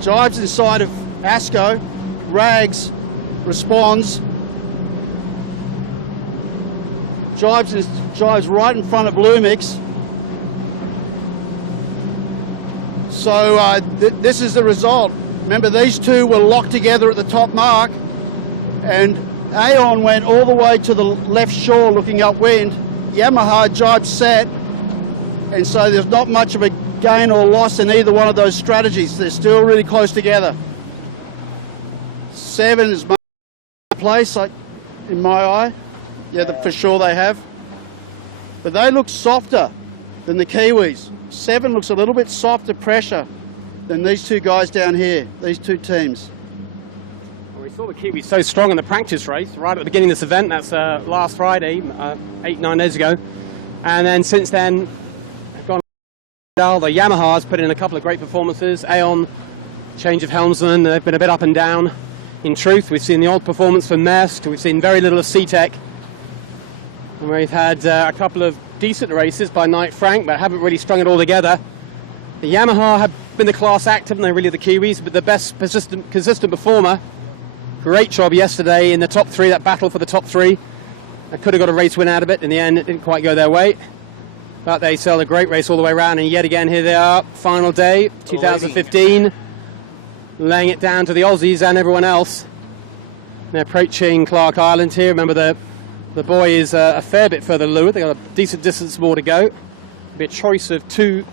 jives inside of Asco. Rags responds. Jives right in front of Lumix. So this is the result. Remember, these two were locked together at the top mark, and Aon went all the way to the left shore looking upwind. Yamaha jibed set, and so there's not much of a gain or loss in either one of those strategies. They're still really close together. 7 is my place, in my eye. Yeah, for sure they have. But they look softer than the Kiwis. 7 looks a little bit softer pressure than these two guys down here, these two teams. Well, we saw the Kiwis so strong in the practice race right at the beginning of this event. That's last Friday, 8-9 days ago. And then since then, gone. The Yamaha's put in a couple of great performances. Aon, change of helmsman, they've been a bit up and down. In truth, we've seen the odd performance from Maersk, we've seen very little of C-Tech. And we've had a couple of decent races by Knight Frank, but haven't really strung it all together. The Yamaha have been the class active, and they're really the Kiwis, but the best consistent performer. Great job yesterday in the top 3, that battle for the top 3. They could have got a race win out of it. In the end, it didn't quite go their way. But they sailed a great race all the way around, and yet again, here they are, final day, 2015, laying it down to the Aussies and everyone else. They're approaching Clark Island here. Remember, the buoy is a fair bit further leeward. They've got a decent distance more to go. Be a choice of 2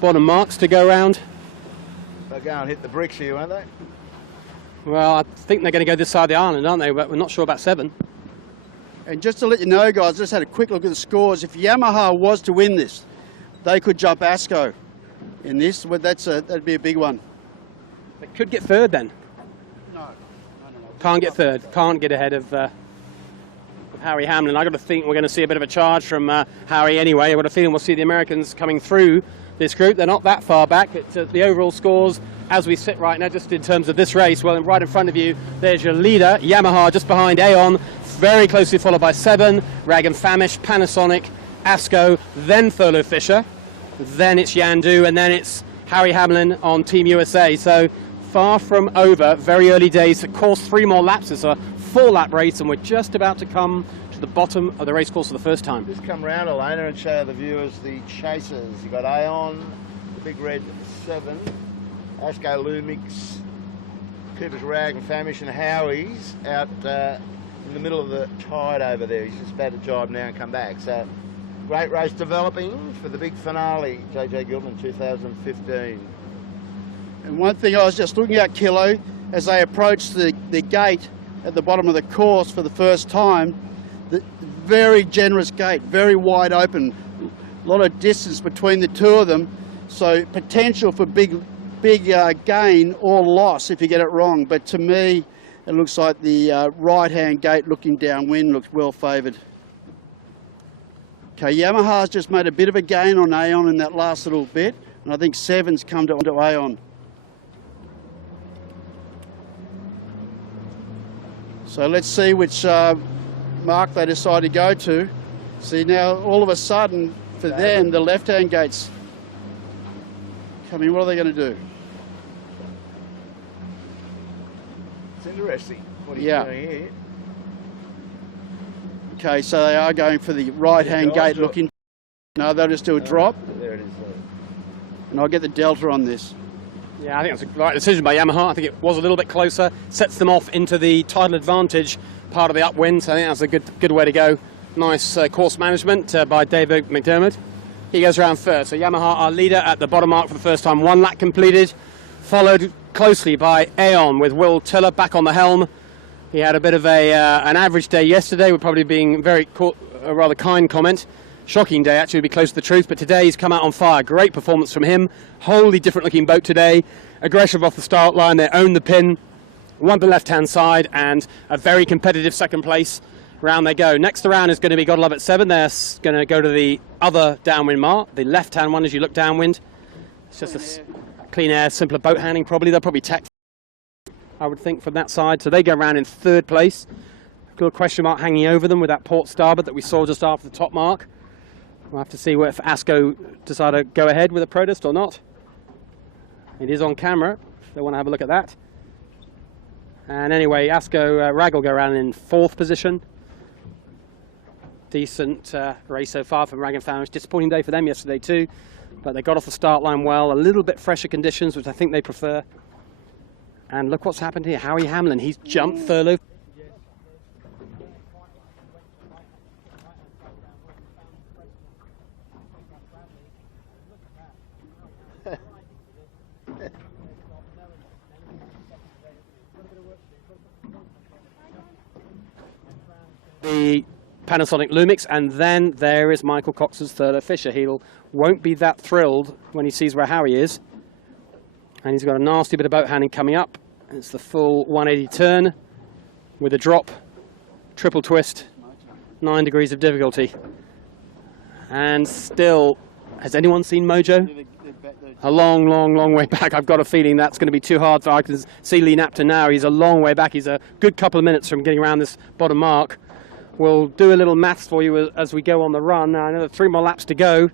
bottom marks to go around. They'll go and hit the bricks here, won't they? Well, I think they're going to go this side of the island, aren't they? But we're not sure about 7. And just to let you know, guys, I just had a quick look at the scores. If Yamaha was to win this, they could jump Asco in this. That'd be a big one. They could get 3rd then. No. Can't get 3rd. Can't get ahead of Harry Hamlin. I've got to think we're going to see a bit of a charge from Harry anyway. I've got a feeling we'll see the Americans coming through this group. They're not that far back. But the overall scores as we sit right now, just in terms of this race, well, right in front of you, there's your leader, Yamaha, just behind Aon, very closely followed by 7, Rag and Famish, Panasonic, Asco, then Thurlow Fisher, then it's Yandu, and then it's Harry Hamlin on Team USA. So far from over, very early days. Of course, 3 more laps. It's a 4-lap race, and we're just about to come to the bottom of the race course for the first time. Just come round, Elena, and show the viewers the chasers. You've got Aon, the big red 7, Asco, Lumix, Cooper's Rag and Famish, and Howie's out in the middle of the tide over there. He's just about to jibe now and come back. So, great race developing for the big finale, JJ Giltinan 2015. And one thing I was just looking at, Kilo, as they approached the gate at the bottom of the course for the first time, the very generous gate, very wide open, a lot of distance between the two of them, so potential for big gain or loss if you get it wrong. But to me, it looks like the right-hand gate looking downwind looks well favoured. Okay, Yamaha's just made a bit of a gain on Aon in that last little bit, and I think 7's come to Aon. So let's see which mark they decide to go to. See, now all of a sudden, for them, the left-hand gate's coming. What are they going to do? It's interesting what he's doing here. Okay, so they are going for the right-hand gate looking. No, they'll just do a drop. There it is. And I'll get the delta on this. Yeah, I think that's a right decision by Yamaha. I think it was a little bit closer. Sets them off into the tidal advantage part of the upwind. So I think that's a good way to go. Nice course management by David McDermott. He goes around first. So Yamaha, our leader at the bottom mark for the first time. 1 lap completed. Followed closely by Aon with Will Tiller back on the helm. He had a bit of an average day yesterday. We're probably being a rather kind comment. Shocking day, actually, would be close to the truth, but today he's come out on fire. Great performance from him. Wholly different looking boat today. Aggressive off the start line. They own the pin. Won the left-hand side, and a very competitive second place. Round they go. Next around is going to be God Love at 7. They're going to go to the other downwind mark, the left-hand one as you look downwind. It's just a clean air, simpler boat handling probably. They'll probably tack, I would think, from that side. So they go around in 3rd place. Got a question mark hanging over them with that port starboard that we saw just after the top mark. We'll have to see if ASCO decide to go ahead with a protest or not. It is on camera. They want to have a look at that. And anyway, ASCO Rag will go around in 4th position. Decent race so far from Rag and Famish. Disappointing day for them yesterday too, but they got off the start line well. A little bit fresher conditions, which I think they prefer. And look what's happened here. Howie Hamlin, he's jumped Thurlow. The Panasonic Lumix, and then there is Michael Cox's Thurlow Fisher. He won't be that thrilled when he sees where Howie is. And he's got a nasty bit of boat handling coming up. It's the full 180 turn with a drop, triple twist, 9 degrees of difficulty. And still, has anyone seen Mojo? A long, long, long way back. I've got a feeling that's going to be too hard for. I can see Lee Napton now. He's a long way back. He's a good couple of minutes from getting around this bottom mark. We'll do a little maths for you as we go on the run. Now, another 3 more laps to go.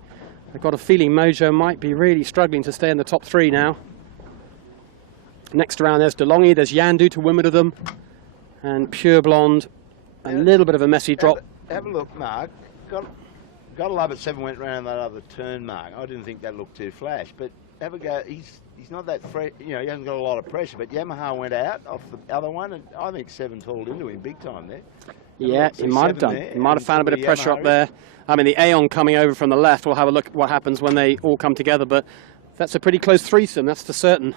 I've got a feeling Mojo might be really struggling to stay in the top 3 now. Next around there's DeLonghi, there's Yandu to windward of them, and Pure Blonde, a little bit of a messy drop. Have a look, Mark. Got to love it. 7 went round that other turn, Mark. I didn't think that looked too flash, but have a go. He's not that fresh, you know. He hasn't got a lot of pressure, but Yamaha went out off the other one, and I think 7's hauled into him big time there. Yeah, he might have done. He might have found a bit of pressure up there. I mean, the Aeon coming over from the left. We'll have a look at what happens when they all come together, but that's a pretty close threesome, that's for certain.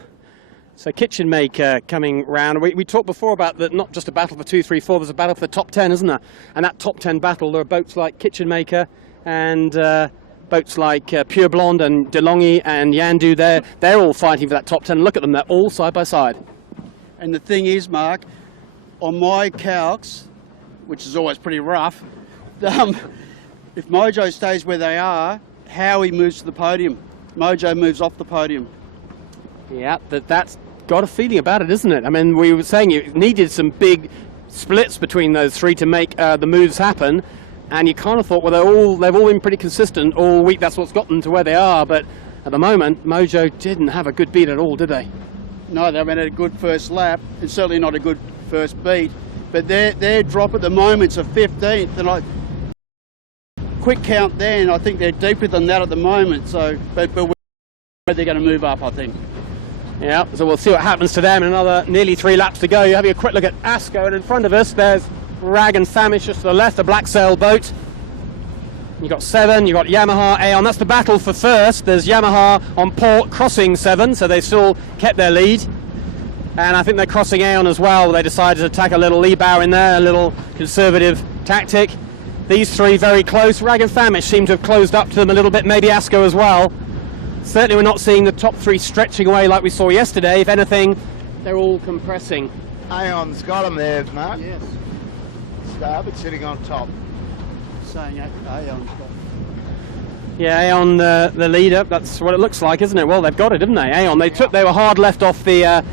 So Kitchen Maker coming round. We talked before about that, not just a battle for 2, 3, 4, there's a battle for the top 10, isn't there? And that top 10 battle, there are boats like Kitchen Maker and boats like Pure Blonde and DeLonghi and Yandu. They're all fighting for that top 10. Look at them, they're all side by side. And the thing is, Mark, on my calcs, which is always pretty rough, if Mojo stays where they are, Howie moves to the podium. Mojo moves off the podium. Yeah, that's got a feeling about it, isn't it? I mean, we were saying you needed some big splits between those 3 to make the moves happen, and you kind of thought, well, they've all been pretty consistent all week. That's what's got them to where they are. But at the moment, Mojo didn't have a good beat at all, did they? No, they haven't had a good first lap, and certainly not a good first beat. But their drop at the moment's a 15th, and quick count then, I think they're deeper than that at the moment. So, but they're going to move up, I think. Yeah, so we'll see what happens to them in another nearly 3 laps to go. You have a quick look at ASCO, and in front of us there's Rag and Famish just to the left, a black sail boat. You've got 7, you've got Yamaha, Aeon. That's the battle for first. There's Yamaha on port crossing 7, so they still kept their lead. And I think they're crossing Aeon as well. They decided to tack a little lee bow in there, a little conservative tactic. These 3 very close. Rag and Famish seem to have closed up to them a little bit, maybe ASCO as well. Certainly we're not seeing the top 3 stretching away like we saw yesterday. If anything, they're all compressing. Aeon's got them there, Mark. Yes. Starboard sitting on top. Saying Aeon's got. Yeah, Aeon the leader. That's what it looks like, isn't it? Well, they've got it, didn't they? Aeon. They were hard left off the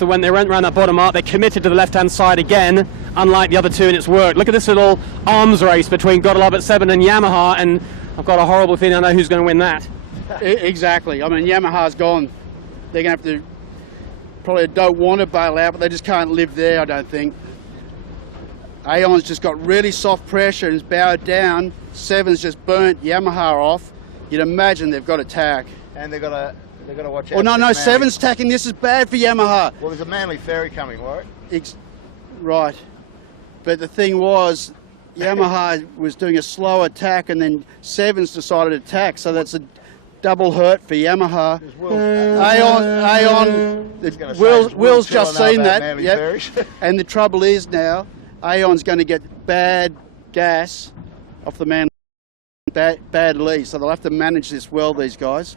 when they went around that bottom arc. They committed to the left-hand side again, unlike the other 2, and it's worked. Look at this little arms race between Gotta Love It 7 and Yamaha, and I've got a horrible feeling I know who's going to win that. Exactly. I mean, Yamaha's gone. They're going to have to, probably don't want to bail out, but they just can't live there, I don't think. Aeon's just got really soft pressure and is bowed down. 7's just burnt Yamaha off. You'd imagine they've got to tack. And they've got to watch out. Oh, no, 7's tacking. This is bad for Yamaha. Well, there's a Manly ferry coming, Warwick. Right. But the thing was, Yamaha was doing a slow attack, and then 7's decided to attack, so that's a double hurt for Yamaha. Will's just seen that. Yep. And the trouble is now, Aeon's going to get bad gas off the Manly, bad lee, so they'll have to manage this well, these guys.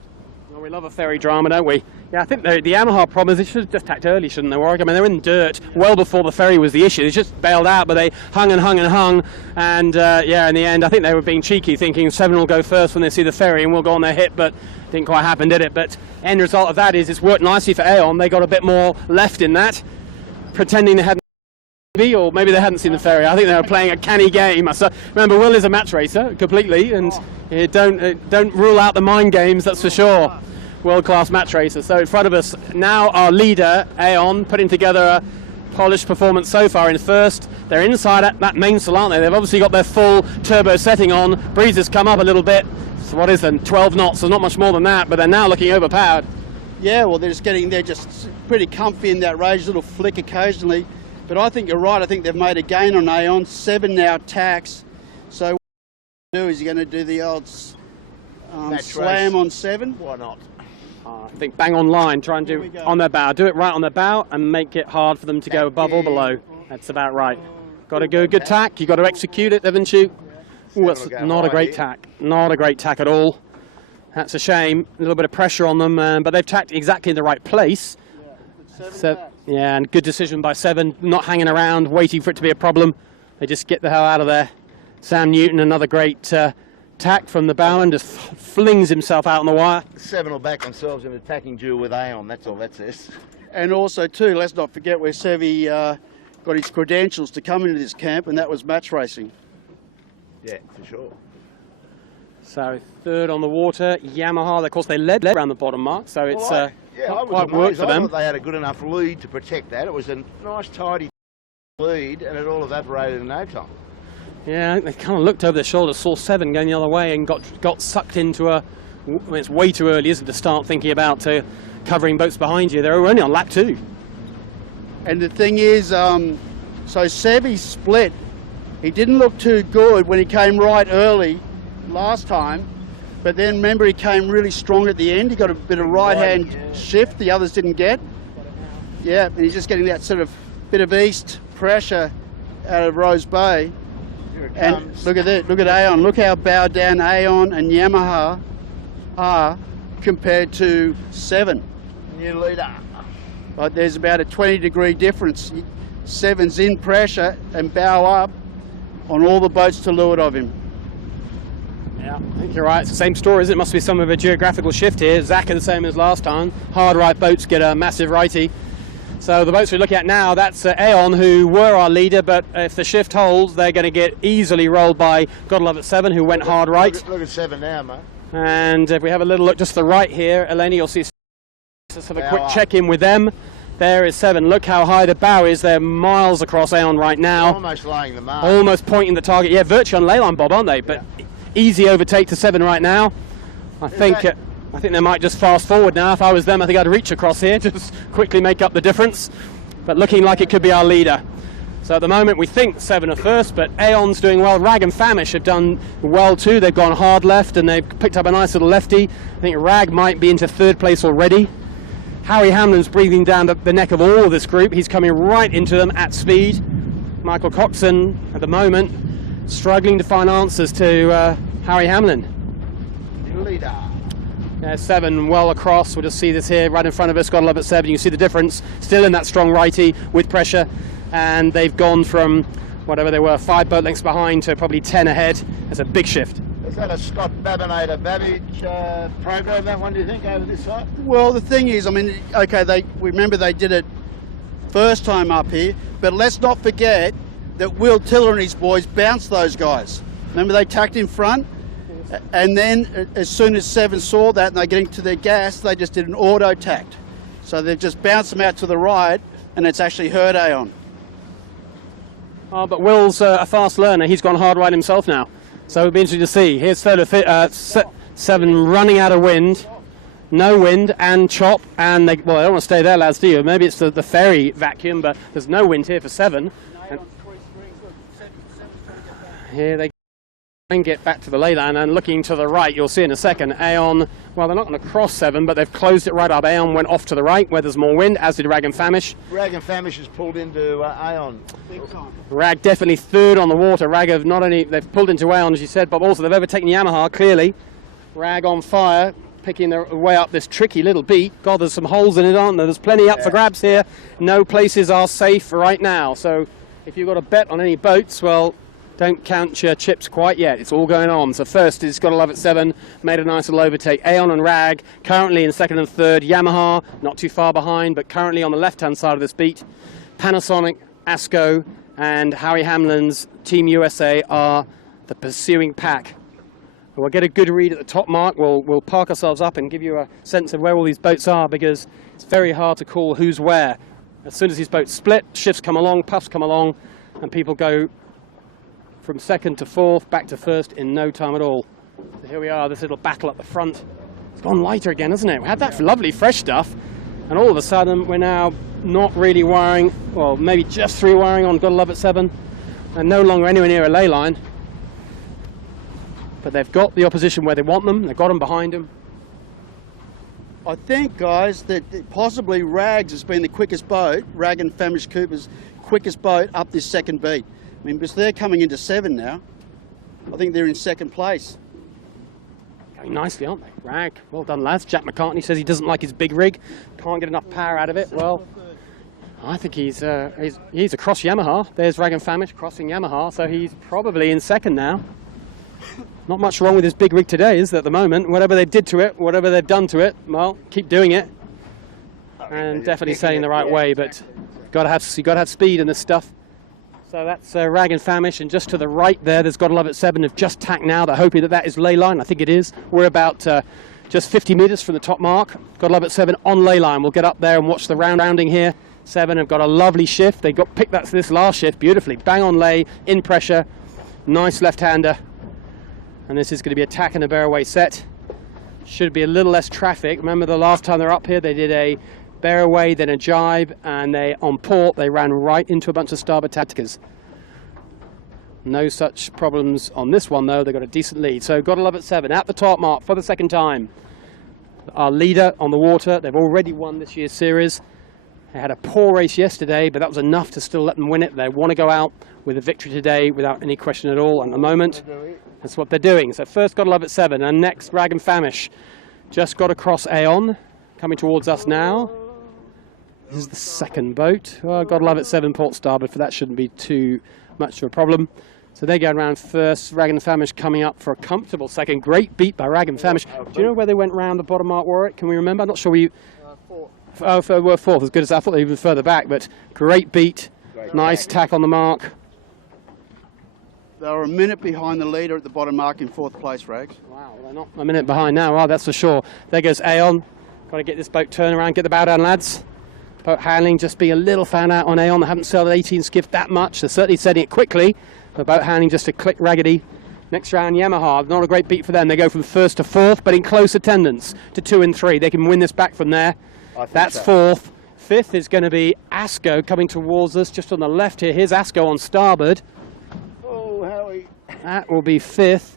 Well, we love a ferry drama, don't we? Yeah, I think the Yamaha problem is they should have just tacked early, shouldn't they, Warwick? I mean, they're in dirt well before the ferry was the issue. They just bailed out, but they hung and hung and hung. And, yeah, in the end, I think they were being cheeky, thinking 7 will go first when they see the ferry and we'll go on their hit, but didn't quite happen, did it? But end result of that is it's worked nicely for Aeon. They got a bit more left in that, pretending they hadn't or maybe they hadn't seen the ferry. I think they were playing a canny game. So, remember, Will is a match racer completely, and don't rule out the mind games, that's for sure. World-class match racer. So in front of us now our leader, Aon, putting together a polished performance so far in first. They're inside at that mainsail, aren't they? They've obviously got their full turbo setting on. Breeze has come up a little bit. So what is it, 12 knots, so not much more than that, but they're now looking overpowered. Yeah, well, they're just pretty comfy in that range, little flick occasionally. But I think you're right. I think they've made a gain on Aon. 7 now tacks. So what he's going to do is he's going to do the old slam on 7. Why not? I think bang on line, try and do on their bow. Do it right on their bow and make it hard for them to go above or below. That's about right. Got to go good tack. You've got to execute it, haven't you? Ooh, that's not a great tack. Not a great tack at all. That's a shame. A little bit of pressure on them, but they've tacked exactly in the right place. Yeah, and good decision by 7, not hanging around, waiting for it to be a problem. They just get the hell out of there. Sam Newton, another great tack from the bow, and just flings himself out on the wire. 7 will back themselves in an attacking duel with Aon, that's all that says. And also, too, let's not forget where Sevi got his credentials to come into this camp, and that was match racing. Yeah, for sure. So third on the water, Yamaha. Of course, they led around the bottom mark, so it's quite worked for them. I thought they had a good enough lead to protect that. It was a nice, tidy lead, and it all evaporated in no time. Yeah, they kind of looked over their shoulder, saw 7 going the other way, and got sucked into a. It's way too early, isn't it, to start thinking about covering boats behind you. They're only on lap 2. And the thing is, so Sevi split. He didn't look too good when he came right early last time, but then remember he came really strong at the end. He got a bit of right-hand shift the others didn't get. Yeah, and he's just getting that sort of bit of east pressure out of Rose Bay. And look at that, look at Aon. Look how bowed down Aon and Yamaha are compared to 7. New leader. Like there's about a 20-degree difference. 7's in pressure and bow up on all the boats to leeward of him. Yeah, I think you're right. It's the same story, isn't it? Must be some of a geographical shift here. Zach are the same as last time. Hard right boats get a massive righty. So the boats we're looking at now, that's Aon, who were our leader, but if the shift holds, they're going to get easily rolled by Gotta Love It 7, who went hard right. Look at 7 now, mate. And if we have a little look just to the right here, Eleni, you'll see. Let's have a quick check-in with them. There is 7. Look how high the bow is. They're miles across Aon right now. Almost laying the mark. Almost pointing the target. Yeah, virtually on ley line, Bob, aren't they? But easy overtake to 7 right now. I think they might just fast forward now. If I was them, I think I'd reach across here, just quickly make up the difference. But looking like it could be our leader. So at the moment we think 7 are first, but Aon's doing well. Rag and Famish have done well too. They've gone hard left and they've picked up a nice little lefty. I think Rag might be into 3rd place already. Howie Hamlin's breathing down the neck of all of this group. He's coming right into them at speed. Michael Coxon at the moment struggling to find answers to Howie Hamlin. Leader. 7 well across. We'll just see this here right in front of us. Gotta Love It 7. You can see the difference. Still in that strong righty with pressure, and they've gone from whatever they were 5 boat lengths behind to probably 10 ahead. That's a big shift. Is that a Scott Babbage program, that one, do you think, over this side? Well, the thing is, I mean, okay, remember they did it first time up here, but let's not forget that Will Tiller and his boys bounced those guys. Remember they tacked in front? And then as soon as 7 saw that and they're getting to their gas, they just did an auto tact. So they've just bounced them out to the right, and it's actually hurt Aon. Oh, but Will's a fast learner. He's gone hard right himself now. So it'll be interesting to see. Here's 7 running out of wind. No wind and chop. And they don't want to stay there, lads, do you? Maybe it's the ferry vacuum, but there's no wind here for 7. Here they and get back to the ley line, and looking to the right, you'll see in a second, Aon, well, they're not going to cross 7, but they've closed it right up. Aon went off to the right, where there's more wind, as did Rag and Famish. Rag and Famish has pulled into Aon. Rag definitely 3rd on the water. Rag have not only, they've pulled into Aon, as you said, but also they've overtaken Yamaha, clearly. Rag on fire, picking their way up this tricky little beat. God, there's some holes in it, aren't there? There's plenty up for grabs here. No places are safe right now, so if you've got a bet on any boats, well, don't count your chips quite yet. It's all going on. So first is Gotta Love It 7, made a nice little overtake. Aon and Rag currently in 2nd and 3rd. Yamaha not too far behind, but currently on the left-hand side of this beat. Panasonic, Asco, and Harry Hamlin's Team USA are the pursuing pack. We'll get a good read at the top mark. We'll park ourselves up and give you a sense of where all these boats are, because it's very hard to call who's where. As soon as these boats split, shifts come along, puffs come along, and people go from second to fourth, back to first in no time at all. So here we are, this little battle at the front. It's gone lighter again, hasn't it? We had that lovely fresh stuff, and all of a sudden we're now not really wiring, well, maybe just 3 wiring on Gotta Love It 7, and no longer anywhere near a ley line. But they've got the opposition where they want them. They've got them behind them. I think, guys, that possibly Rags has been the quickest boat, Rag and Famish Cooper's quickest boat up this second beat. I mean, because they're coming into 7 now. I think they're in second place. Going nicely, aren't they? Rag, well done, lads. Jack McCartney says he doesn't like his big rig. Can't get enough power out of it. Well, I think he's across Yamaha. There's Rag and Famish crossing Yamaha, so he's probably in second now. Not much wrong with his big rig today, is there, at the moment? Whatever they did to it, whatever they've done to it, well, keep doing it. And definitely sailing the right way, but you've got to have speed in this stuff. So that's Rag and Famish, and just to the right there's Gotta Love It 7 have just tacked now. They're hoping that is ley line. I think it is. We're about just 50 metres from the top mark. Gotta Love It 7 on ley line. We'll get up there and watch the rounding here. 7 have got a lovely shift. They got picked that to this last shift beautifully. Bang on ley, in pressure, nice left-hander. And this is going to be a tack and a bear away set. Should be a little less traffic. Remember the last time they were up here, they did a bear away, then a jibe, and on port they ran right into a bunch of starboard tacticas. No such problems on this one though. They've got a decent lead. So Gotta Love It 7 at the top mark for the second time. Our leader on the water. They've already won this year's series. They had a poor race yesterday, but that was enough to still let them win it. They want to go out with a victory today without any question at all. At the moment, that's what they're doing. So first Gotta Love It 7, and next Rag and Famish. Just got across Aon, coming towards us now. This is the second boat. Well, Gotta Love It 7 port starboard, for that shouldn't be too much of a problem. So they go around first. Rag and Famish coming up for a comfortable second. Great beat by Rag and Famish. Do you know where they went round the bottom mark, Warwick? Can we remember? I'm not sure we... Oh, we're fourth, as good as I thought they were even further back, but great beat. Nice tack on the mark. They were a minute behind the leader at the bottom mark in 4th place, Rags. Wow, they're not a minute behind now, oh, that's for sure. There goes Aon. Got to get this boat turned around, get the bow down, lads. Boat handling just being a little fan out on Aon. They haven't sailed at 18 skiff that much. They're certainly setting it quickly. The boat handling just a click raggedy. Next round, Yamaha. Not a great beat for them. They go from 1st to 4th, but in close attendance to 2 and 3. They can win this back from there. That's so. 4th. 5th is going to be Asco coming towards us just on the left here. Here's Asco on starboard. Oh, Howie. That will be 5th.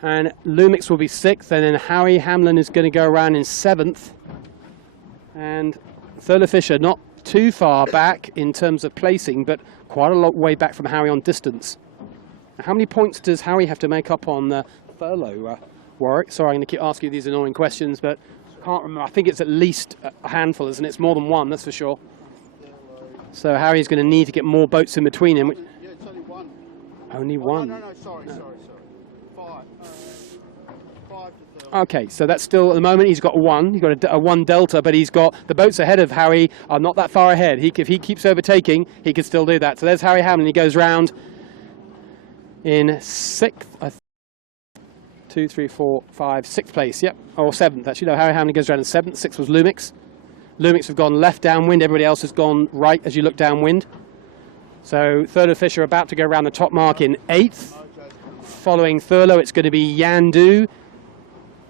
And Lumix will be 6th. And then Howie Hamlin is going to go around in 7th. And Thurlow Fisher not too far back in terms of placing, but quite a long way back from Howie on distance. Now, how many points does Howie have to make up on Thurlow, Warwick? Sorry, I'm going to keep asking you these annoying questions, but I can't remember. I think it's at least a handful, isn't it? It's more than one, that's for sure. So Harry's going to need to get more boats in between him. Yeah, it's only one. Only one? No, sorry. 5. 5 to 30. Okay, so that's still, at the moment, he's got 1. He's got a 1 delta, but he's got, the boats ahead of Harry are not that far ahead. If he keeps overtaking, he can still do that. So there's Harry Hamlin. He goes round in 6th, 2, 3, 4, 5, 6th place, yep, or 7th actually. No, Harry Hamlin goes around in 7th. 6th was Lumix. Lumix have gone left downwind. Everybody else has gone right as you look downwind. So Thurlow Fisher about to go around the top mark in 8th. Following Thurlow, it's going to be Yandu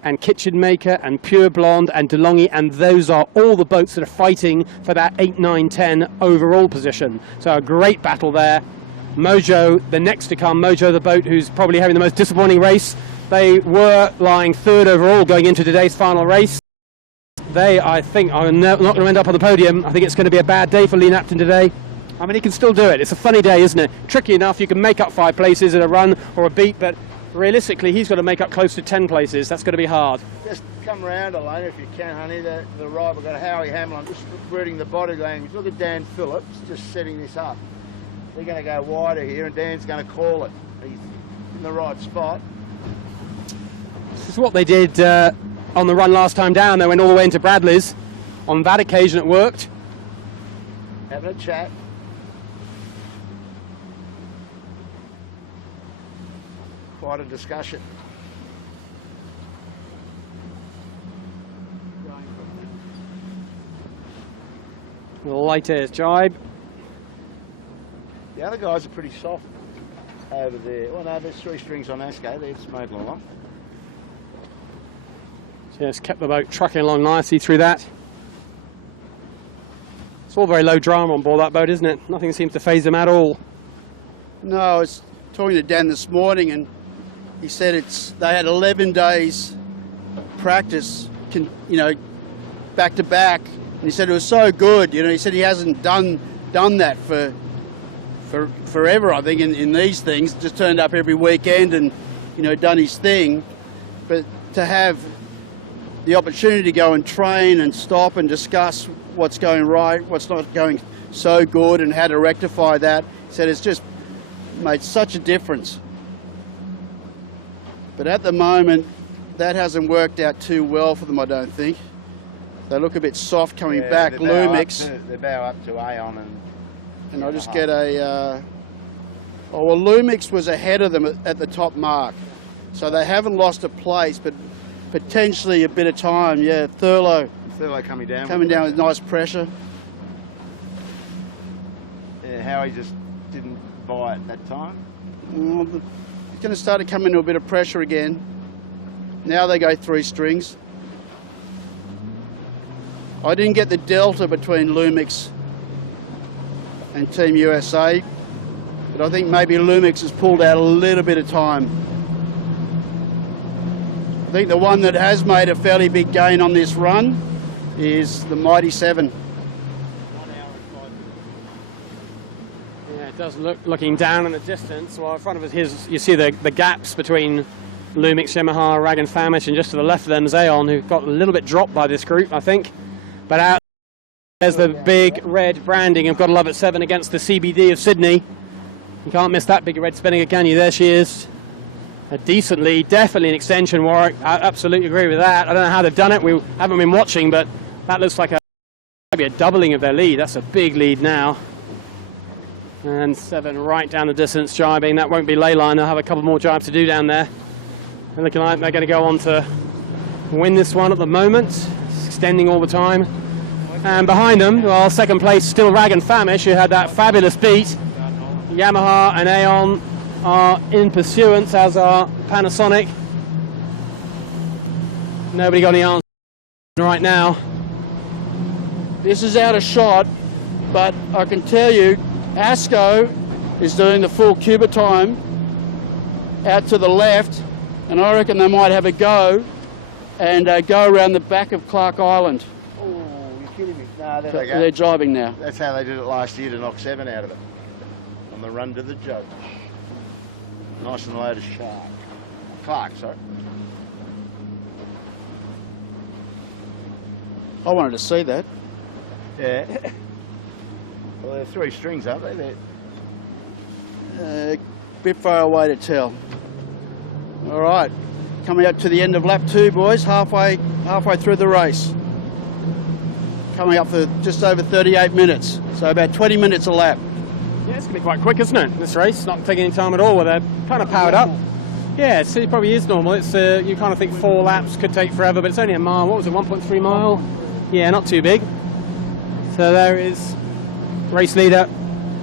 and Kitchen Maker and Pure Blonde and DeLonghi, and those are all the boats that are fighting for that 8, 9, 10 overall position. So a great battle there. Mojo, the next to come. Mojo, the boat who's probably having the most disappointing race. They were lying 3rd overall going into today's final race. They, I think, are not going to end up on the podium. I think it's going to be a bad day for Lee Napton today. I mean, he can still do it. It's a funny day, isn't it? Tricky enough, you can make up 5 places in a run or a beat, but realistically, he's got to make up close to 10 places. That's going to be hard. Just come round, Elaine, if you can, honey. To the right, we've got Howie Hamlin. Just reading the body language. Look at Dan Phillips just setting this up. They're going to go wider here, and Dan's going to call it. He's in the right spot. This is what they did on the run last time down. They went all the way into Bradley's. On that occasion, it worked. Having a chat. quite a discussion. Light airs jibe. The other guys are pretty soft over there. Well, no, there's 3 strings on Asco. They're smoothing along. Just kept the boat trucking along nicely through that. It's all very low drama on board that boat, isn't it? Nothing seems to faze them at all. No, I was talking to Dan this morning, and he said they had 11 days practice, back to back. And he said it was so good. He said he hasn't done that for forever, I think, in these things. Just turned up every weekend and, done his thing. But to have the opportunity to go and train and stop and discuss what's going right, what's not going so good, and how to rectify that, he said it's just made such a difference. But at the moment, that hasn't worked out too well for them, I don't think. They look a bit soft coming back. Lumix. They bow up to Aon and I'll just get a... Lumix was ahead of them at the top mark. So they haven't lost a place, but potentially a bit of time. Yeah, Thurlow coming down. Coming down with nice pressure. Yeah, Howie just didn't buy it that time. Well, it's going to start to come into a bit of pressure again. Now they go 3 strings. I didn't get the delta between Lumix and Team USA, but I think maybe Lumix has pulled out a little bit of time. I think the one that has made a fairly big gain on this run is the Mighty 7. Yeah, it does look, looking down in the distance, well, in front of us, you see the gaps between Lumix, Yamaha, Rag and Famish, and just to the left of them is Aon, who got a little bit dropped by this group, I think. But out there's the big red branding of Gotta Love It 7 against the CBD of Sydney. You can't miss that big red spinning, can you? There she is. A decent lead, definitely an extension, Warwick. I absolutely agree with that. I don't know how they've done it. We haven't been watching, but that looks like maybe a doubling of their lead. That's a big lead now. And 7 right down the distance, jibing. That won't be Leyline. They'll have a couple more jibes to do down there. They're looking like they're going to go on to win this one at the moment. It's extending all the time. And behind them, well, second place still Rag and Famish, who had that fabulous beat. Yamaha and Aon are in pursuance, as are Panasonic. Nobody got any answer right now. This is out of shot, but I can tell you, Asco is doing the full Cuba time out to the left, and I reckon they might have a go and go around the back of Clark Island. Oh, you're kidding me. No, they're driving now. That's how they did it last year to knock 7 out of it. On the run to the judge. Nice and low to Clark, sorry. I wanted to see that. Yeah. Well, they're 3 strings, aren't they? They're a bit far away to tell. All right, coming up to the end of lap 2, boys, halfway through the race. Coming up for just over 38 minutes, so about 20 minutes a lap. Yeah, it's going to be quite quick, isn't it, this race? Not taking any time at all. They're kind of powered up. Yeah, it probably is normal. It's you kind of think 4 laps could take forever, but it's only a mile. What was it, 1.3 mile? Yeah, not too big. So there is race leader.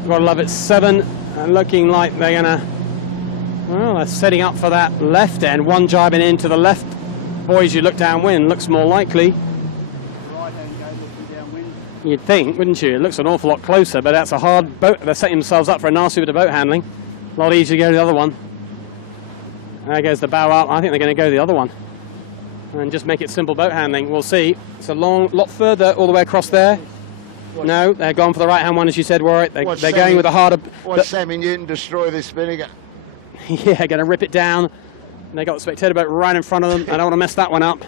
Gotta Love It 7, and looking like they're going to, well, they're setting up for that left end. 1 jibing into the left. Boys, you look downwind, looks more likely. You'd think, wouldn't you? It looks an awful lot closer, but that's a hard boat. They're setting themselves up for a nasty bit of boat handling. A lot easier to go to the other one. There goes the bow up. I think they're going to go the other one and just make it simple boat handling. We'll see. It's a lot further all the way across there. No, they're going for the right-hand one, as you said, Warwick. They're going with a harder... Watch Sammy Newton destroy this spinnaker. Yeah, going to rip it down. And they got the spectator boat right in front of them. I don't want to mess that one up.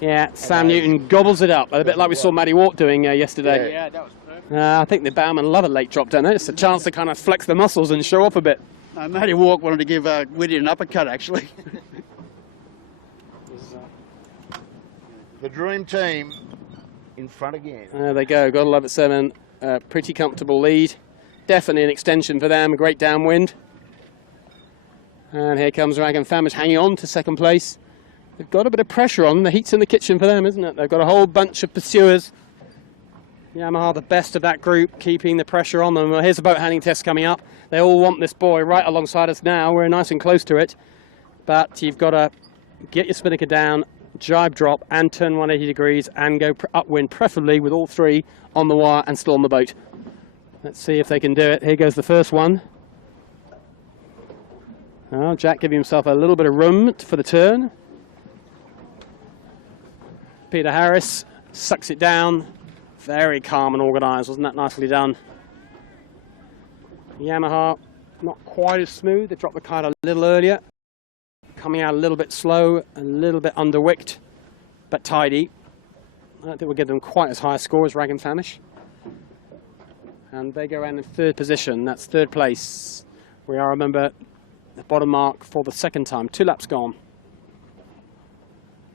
Yeah, Sam Newton gobbles it up, a bit like we saw Matty Walk doing yesterday. Yeah, that was perfect. I think the bowmen love a late drop, don't they? It's a chance to kind of flex the muscles and show off a bit. Matty Walk wanted to give Whitty an uppercut, actually. The dream team in front again. There they go, Gotta Love It 7. Pretty comfortable lead. Definitely an extension for them, a great downwind. And here comes Rag and Famish hanging on to second place. They've got a bit of pressure on. The heat's in the kitchen for them, isn't it? They've got a whole bunch of pursuers. Yamaha, the best of that group, keeping the pressure on them. Well, here's a boat handling test coming up. They all want this buoy right alongside us now. We're nice and close to it. But you've got to get your spinnaker down, jibe drop, and turn 180 degrees and go upwind, preferably with all three on the wire and still on the boat. Let's see if they can do it. Here goes the first one. Oh, Jack giving himself a little bit of room for the turn. Peter Harris sucks it down. Very calm and organised. Wasn't that nicely done? Yamaha, not quite as smooth. They dropped the kite a little earlier. Coming out a little bit slow, a little bit underwicked, but tidy. I don't think we'll give them quite as high a score as Rag and Famish. And they go around in third position. That's third place. We are, remember, the bottom mark for the second time. 2 laps gone.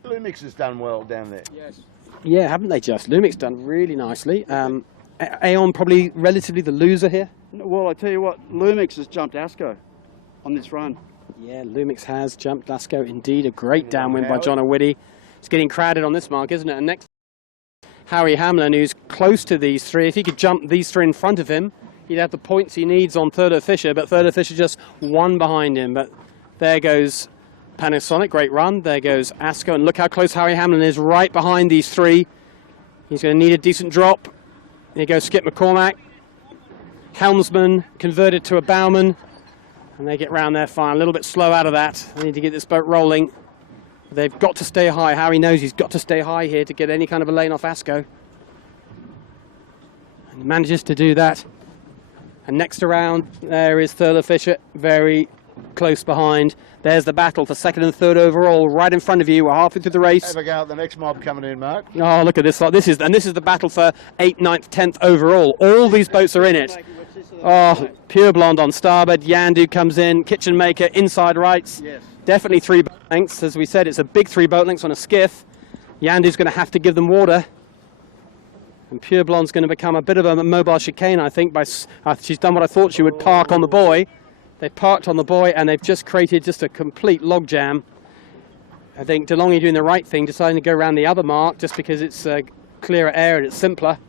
Lumix has done well down there. Yes. Yeah, haven't they just? Lumix done really nicely. Aeon probably relatively the loser here. Well, I tell you what, Lumix has jumped Asco on this run. Yeah, Lumix has jumped Glasgow. Indeed, a great downwind by John O'Witty. It's getting crowded on this mark, isn't it? And next, Harry Hamlin, who's close to these three. If he could jump these three in front of him, he'd have the points he needs on Thurlow Fisher, but Thurlow Fisher just one behind him. But there goes Panasonic, great run. There goes Asco, and look how close Harry Hamlin is, right behind these three. He's going to need a decent drop. Here goes Skip McCormack. Helmsman converted to a bowman, and they get round there fine. A little bit slow out of that. They need to get this boat rolling. They've got to stay high. Harry knows he's got to stay high here to get any kind of a lane off Asco. And he manages to do that. And next around, there is Thurlow Fisher, very close behind. There's the battle for second and third overall, right in front of you. We're halfway through the race. Have a go at the next mob coming in, Mark. Oh, look at this lot. This is the battle for 8th, 9th, 10th overall. All these boats are in it. Oh, Pure Blonde on starboard. Yandu comes in. Kitchen Maker inside rights. Yes. Definitely 3 boat lengths. As we said, it's a big 3 boat lengths on a skiff. Yandu's going to have to give them water. And Pure Blonde's going to become a bit of a mobile chicane, I think. She's done what I thought she would, park on the buoy. They've parked on the buoy and they've just created just a complete logjam. I think DeLonghi doing the right thing, deciding to go around the other mark just because it's clearer air and it's simpler.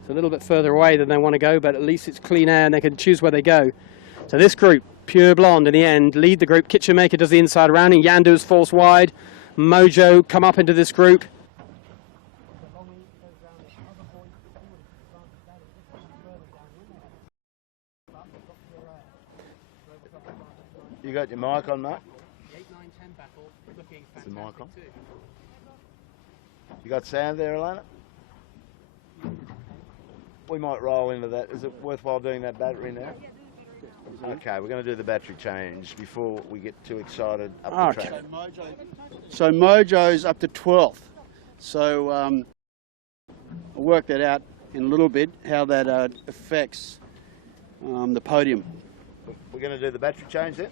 It's a little bit further away than they want to go, but at least it's clean air and they can choose where they go. So this group, Pure Blonde in the end, lead the group. Kitchen Maker does the inside rounding. Yandu's false wide. Mojo come up into this group. You got your mic on, Mark? 8, 9, 10 battle, looking Is the mic on? You got sound there, Alana? We might roll into that. Is it worthwhile doing that battery now? Okay, we're going to do the battery change before we get too excited up the track. So Mojo's up to 12th. So I'll work that out in a little bit, how that affects the podium. We're going to do the battery change then?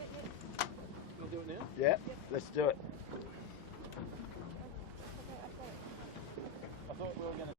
We'll do it now? Yeah, let's do it. I thought we were going to...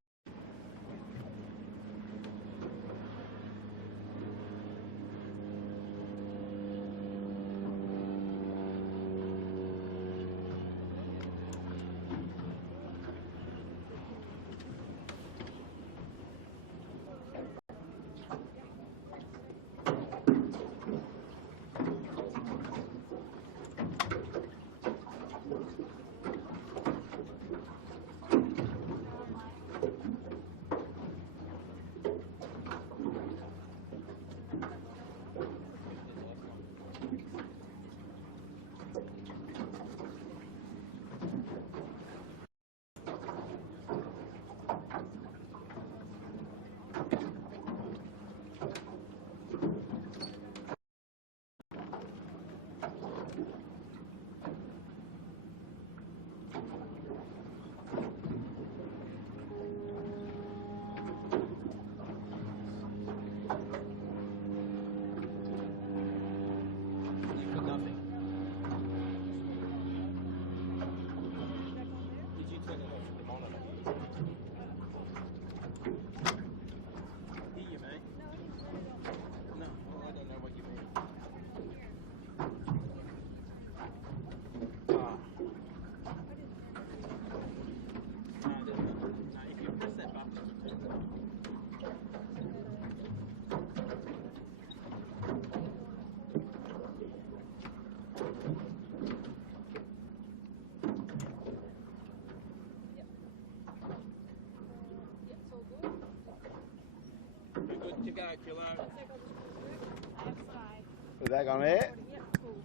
We're back on air.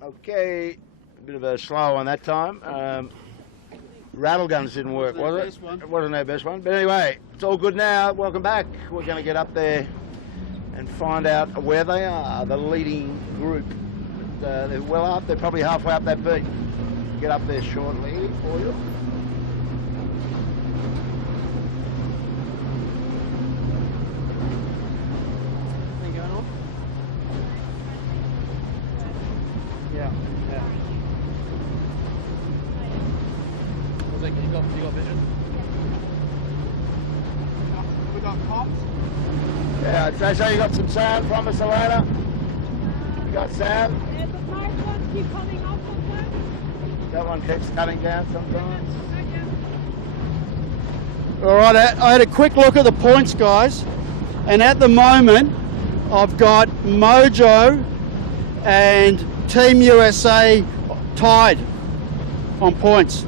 Okay, a bit of a slow one that time. Rattle guns didn't work, was it? It wasn't our best one. But anyway, it's all good now. Welcome back. We're going to get up there and find out where they are, the leading group. They're well up. They're probably halfway up that beat. Get up there shortly for you. Anything going on? Yeah. You got vision? We got cops. Yeah, so you got some sound from us, Elena? You got sound? Yeah, the first ones keep coming up sometimes. That one keeps cutting down sometimes. All right, I had a quick look at the points, guys, and at the moment I've got Mojo and Team USA tied on points.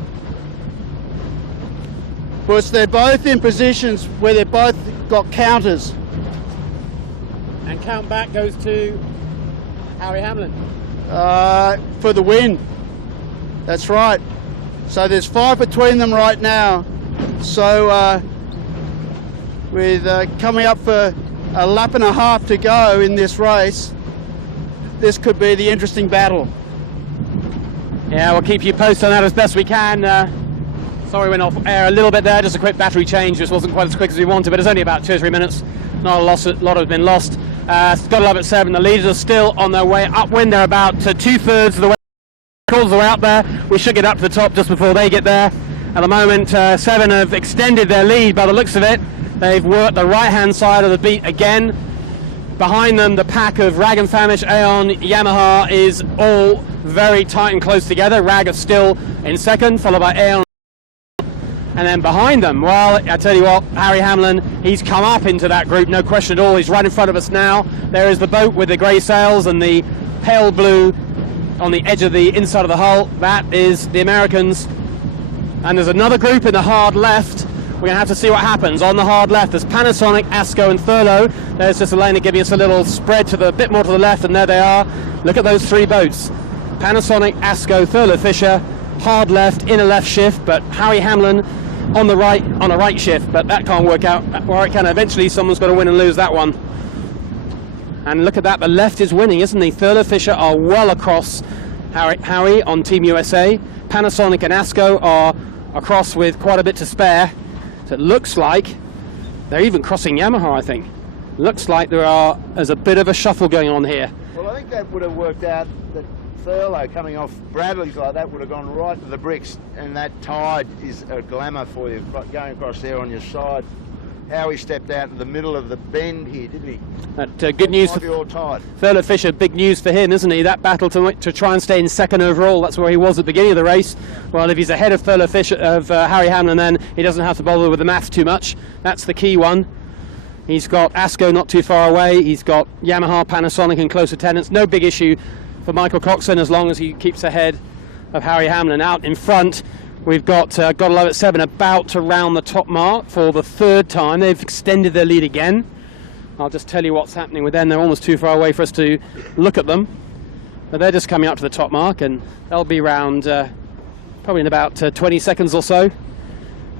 But they're both in positions where they've both got counters. And count back goes to Harry Hamlin. For the win. That's right. So there's 5 between them right now. So with coming up for a lap and a half to go in this race, this could be the interesting battle. Yeah, we'll keep you posted on that as best we can. Sorry we went off air a little bit there, just a quick battery change, just wasn't quite as quick as we wanted, but it's only about 2 or 3 minutes. Not a lot has been lost. Got a love at 7. The leaders are still on their way upwind. They're about 2/3 of the way. Calls are out there. We should get up to the top just before they get there. At the moment, 7 have extended their lead by the looks of it. They've worked the right-hand side of the beat again. Behind them, the pack of Rag and Famish, Aeon, Yamaha is all very tight and close together. Rag is still in second, followed by Aeon. And then behind them, well, I tell you what, Harry Hamlin, he's come up into that group, no question at all. He's right in front of us now. There is the boat with the grey sails and the pale blue on the edge of the inside of the hull. That is the Americans. And there's another group in the hard left. We're going to have to see what happens. On the hard left, there's Panasonic, Asco and Thurlow. There's just Elena giving us a little spread to the bit more to the left, and there they are. Look at those 3 boats. Panasonic, Asco, Thurlow Fisher, hard left, inner left shift, but Harry Hamlin on the right, on a right shift, but that can't work out. Well, it can. Eventually someone's got to win and lose that one. And look at that, the left is winning, isn't he? Thurlow Fisher are well across Harry on Team USA. Panasonic and Asco are across with quite a bit to spare. So it looks like they're even crossing Yamaha, I think. Looks like there's a bit of a shuffle going on here. Well, I think that would have worked out that Thurlow coming off Bradley's like that would have gone right to the bricks, and that tide is a glamour for you, going across there on your side. Howie stepped out in the middle of the bend here, didn't he? But good news for Thurlow Fisher, big news for him, isn't he? That battle to try and stay in second overall, that's where he was at the beginning of the race. Well, if he's ahead of Thurlow Fisher, of Harry Hamlin, then he doesn't have to bother with the maths too much. That's the key one. He's got Asco not too far away. He's got Yamaha, Panasonic in close attendance. No big issue for Michael Coxon as long as he keeps ahead of Harry Hamlin. Out in front, we've got Gotta Love at 7 about to round the top mark for the 3rd time. They've extended their lead again. I'll just tell you what's happening with them. They're almost too far away for us to look at them. But they're just coming up to the top mark, and they'll be round probably in about 20 seconds or so.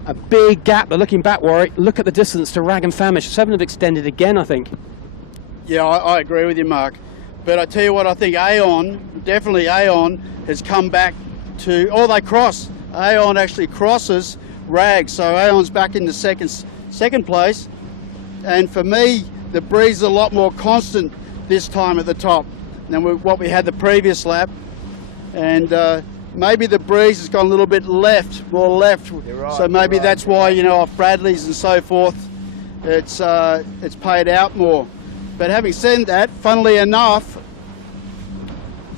A big gap. They're looking back, Warwick. Look at the distance to Rag and Famish. 7 have extended again, I think. Yeah, I agree with you, Mark. But I tell you what, I think Aeon, definitely Aeon, has come back to, or they cross. Aeon actually crosses Rag, so Aeon's back in the second place. And for me, the breeze is a lot more constant this time at the top than what we had the previous lap. And maybe the breeze has gone a little bit more left. Right, so maybe that's why, you know, off Bradley's and so forth, it's paid out more. But having said that, funnily enough,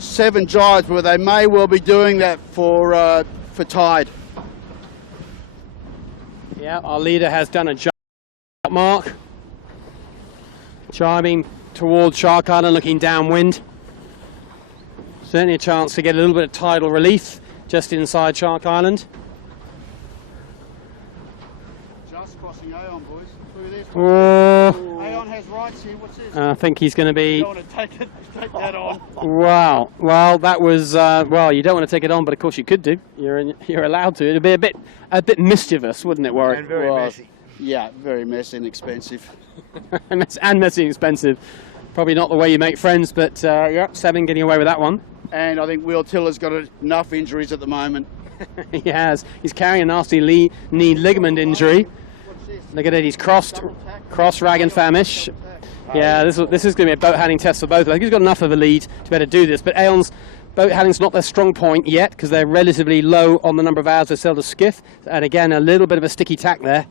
7 drives where they may well be doing that for tide. Yeah, our leader has done a jump mark, driving towards Shark Island, looking downwind. Certainly a chance to get a little bit of tidal relief just inside Shark Island. Just crossing Aon, boys. Through this. Oh, Aon has rights here. What's this? I think he's going to be. You don't want to take that on. Wow. Well, that was. Well, you don't want to take it on, but of course you could do. You're allowed to. It'd be a bit mischievous, wouldn't it, Warwick? And very messy. Yeah, very messy and expensive. And messy and expensive. Probably not the way you make friends, but yeah, Seven getting away with that one. And I think Will Tiller's got enough injuries at the moment. He has. He's carrying a nasty knee ligament injury. Look at it. He's cross Rag and Famish. Yeah, this is going to be a boat handling test for both. I think he's got enough of a lead to be able to do this. But Aon's boat handling's not their strong point yet because they're relatively low on the number of hours they sail to skiff. And again, a little bit of a sticky tack there.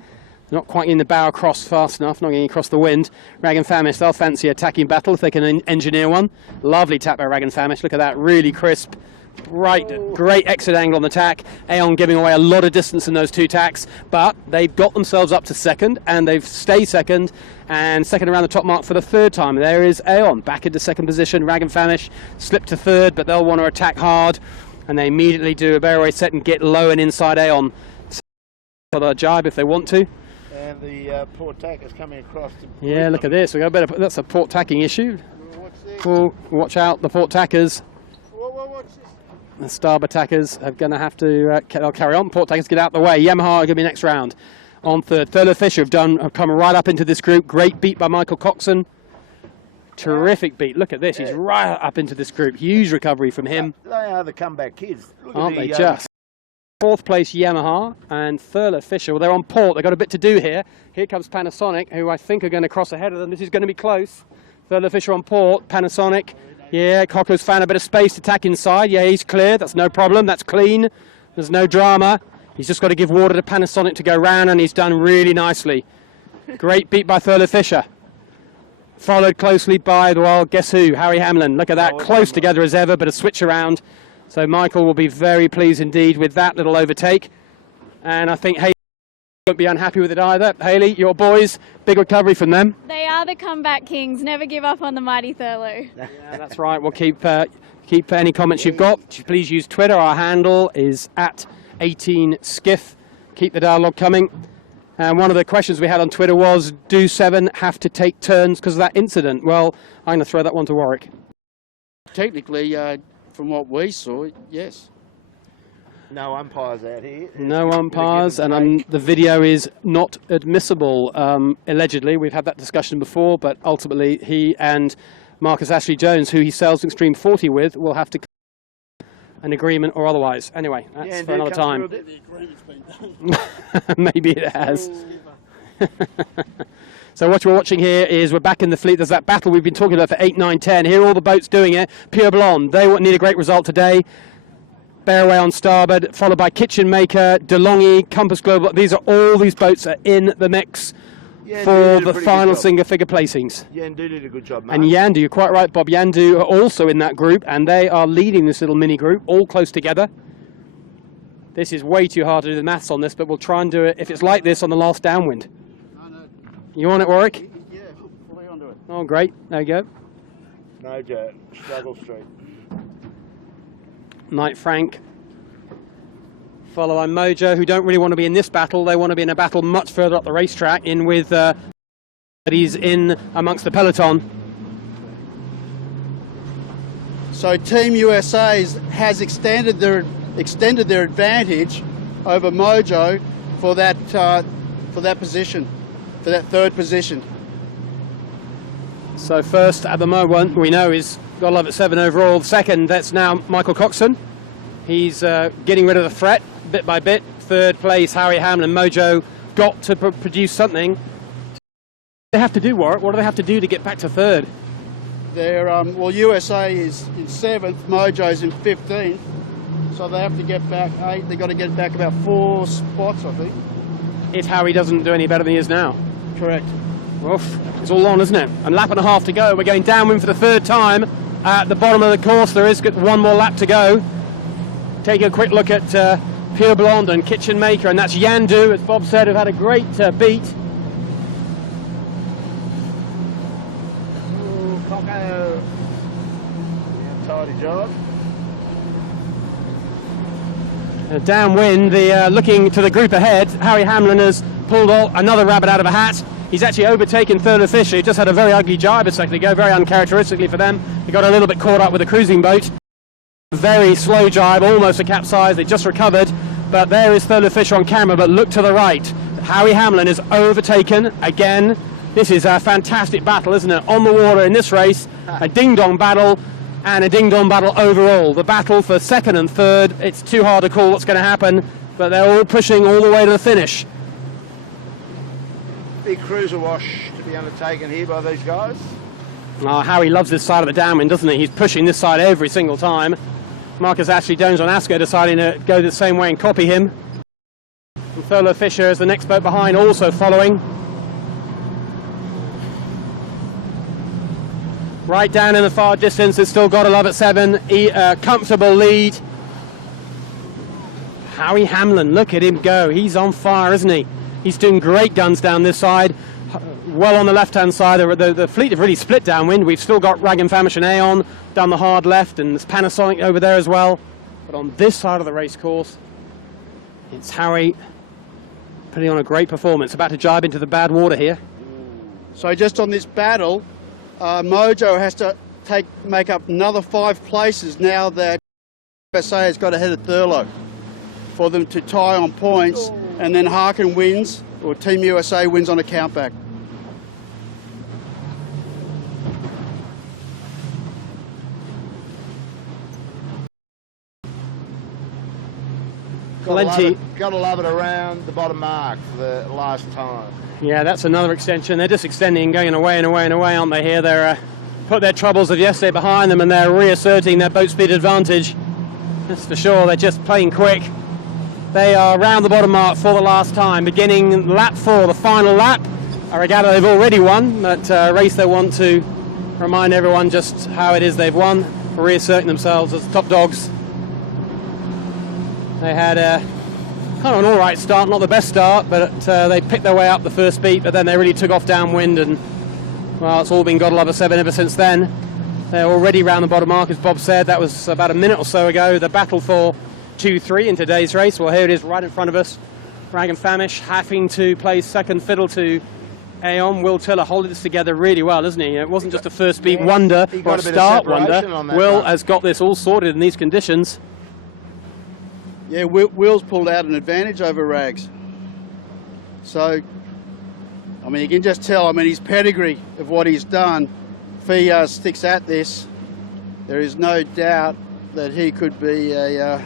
Not quite in the bow across fast enough, not getting across the wind. Rag and Famish, they'll fancy a tacking battle if they can engineer one. Lovely tap by Rag and Famish. Look at that, really crisp. Right, great exit angle on the tack. Aon giving away a lot of distance in those two tacks, but they've got themselves up to second, and they've stayed second, and second around the top mark for the third time. There is Aon back into second position. Rag and Famish slipped to third, but they'll want to attack hard, and they immediately do a barroway set and get low and inside Aon for the jibe if they want to. And the port tack is coming across. Yeah, look at this. We got a bit of, that's a port tacking issue. Oh, watch out, the port tackers. The starboard tackers are going to have to they'll carry on. Port tackers get out the way. Yamaha are going to be next round. On third, Thurlow Fisher have come right up into this group. Great beat by Michael Coxon. Terrific beat. Look at this. He's right up into this group. Huge recovery from him. They are the comeback kids. Aren't they just? Fourth place Yamaha and Thurlow Fisher. Well, they're on port. They've got a bit to do here. Here comes Panasonic, who I think are going to cross ahead of them. This is going to be close. Thurlow Fisher on port. Panasonic. Yeah, Coco's found a bit of space to tack inside. Yeah, he's clear. That's no problem. That's clean. There's no drama. He's just got to give water to Panasonic to go round, and he's done really nicely. Great beat by Thurlow Fisher. Followed closely by, well, guess who? Harry Hamlin. Look at that. Close together as ever, but a switch around. So Michael will be very pleased indeed with that little overtake. And I think Haley won't be unhappy with it either. Haley, your boys, big recovery from them. They are the comeback kings. Never give up on the mighty Thurlow. Yeah, that's right. We'll keep any comments you've got. Please use Twitter. Our handle is @18skiff. Keep the dialogue coming. And one of the questions we had on Twitter was, do Seven have to take turns because of that incident? Well, I'm going to throw that one to Warwick. Technically, from what we saw, yes. No umpires out here. No umpires, and the video is not admissible, allegedly. We've had that discussion before, but ultimately he and Marcus Ashley Jones, who he sails Extreme 40 with, will have to come to an agreement or otherwise. Anyway, that's for another time. Maybe it has. So what we're watching here is we're back in the fleet. There's that battle we've been talking about for 8, 9, 10. Here are all the boats doing it. Pure Blonde, they need a great result today. Bearway on starboard, followed by Kitchen Maker, DeLonghi, Compass Global. All these boats are in the mix for the final single figure placings. Yandu did a good job, mate. And Yandu, you're quite right, Bob. Yandu are also in that group, and they are leading this little mini group, all close together. This is way too hard to do the maths on this, but we'll try and do it if it's like this on the last downwind. No. You on it, Warwick? Yeah, fully onto it. Oh, great. There you go. No, Joe. Struggle Street. Knight Frank, followed by Mojo, who don't really want to be in this battle. They want to be in a battle much further up the racetrack, in with he's in amongst the peloton. So Team USA has extended their advantage over Mojo for that position, for that third position. So first at the moment we know is got love at 7 overall. Second, that's now Michael Coxon. He's getting rid of the threat bit by bit. Third place, Harry Hamlin. Mojo got to produce something. What do they have to do, Warwick? What do they have to do to get back to third? They're well, USA is in 7th, Mojo's in 15th, so they have to get back 8. They've got to get back about 4 spots, I think. If Harry doesn't do any better than he is now. Correct. Oof, it's all on, isn't it? A lap and a half to go. We're going downwind for the third time. At the bottom of the course, there is one more lap to go. Take a quick look at Pure Blonde and Kitchen Maker, and that's Yandu, as Bob said, who've had a great beat. Ooh, Coco. Tidy job. Downwind, looking to the group ahead, Harry Hamlin has pulled another rabbit out of a hat. He's actually overtaken Thurlow Fisher. He just had a very ugly jibe a second ago, very uncharacteristically for them. He got a little bit caught up with the cruising boat. Very slow jibe, almost a capsize. They just recovered, but there is Thurlow Fisher on camera. But look to the right. Howie Hamlin is overtaken again. This is a fantastic battle, isn't it? On the water in this race, a ding-dong battle, and a ding-dong battle overall. The battle for second and third. It's too hard to call what's going to happen, but they're all pushing all the way to the finish. Big cruiser wash to be undertaken here by these guys. Oh, Howie loves this side of the downwind, doesn't he? He's pushing this side every single time. Marcus Ashley Jones on Asco deciding to go the same way and copy him. And Thurlow Fisher is the next boat behind, also following. Right down in the far distance, it's still got to love at 7. Comfortable lead. Howie Hamlin, look at him go. He's on fire, isn't he? He's doing great guns down this side. Well on the left-hand side, the fleet have really split downwind. We've still got Rag and Famish and Aeon down the hard left, and there's Panasonic over there as well. But on this side of the race course, it's Howie putting on a great performance. About to jibe into the bad water here. So just on this battle, Mojo has to make up another 5 places now that USA has got ahead of Thurlow for them to tie on points, and then Harkin wins, or Team USA wins on a countback. Gotta love it around the bottom mark for the last time. Yeah, that's another extension. They're just extending, going away and away and away, aren't they here? They're put their troubles of yesterday behind them, and they're reasserting their boat speed advantage. That's for sure. They're just playing quick. They are round the bottom mark for the last time, beginning lap 4, the final lap. A regatta they've already won, but a race they want to remind everyone just how it is they've won, reasserting themselves as top dogs. They had kind of an alright start, not the best start, but they picked their way up the first beat, but then they really took off downwind, and well, it's all been God love 7 ever since then. They're already round the bottom mark, as Bob said. That was about a minute or so ago. The battle for 2-3 in today's race. Well, here it is right in front of us. Rag and Famish having to play second fiddle to Aeon. Will Tiller holding this together really well, isn't he? It wasn't just a first beat wonder or a start wonder. Will has got this all sorted in these conditions. Yeah, Will's pulled out an advantage over Rags. So, I mean, you can just tell, I mean, his pedigree of what he's done, if he sticks at this, there is no doubt that he could be a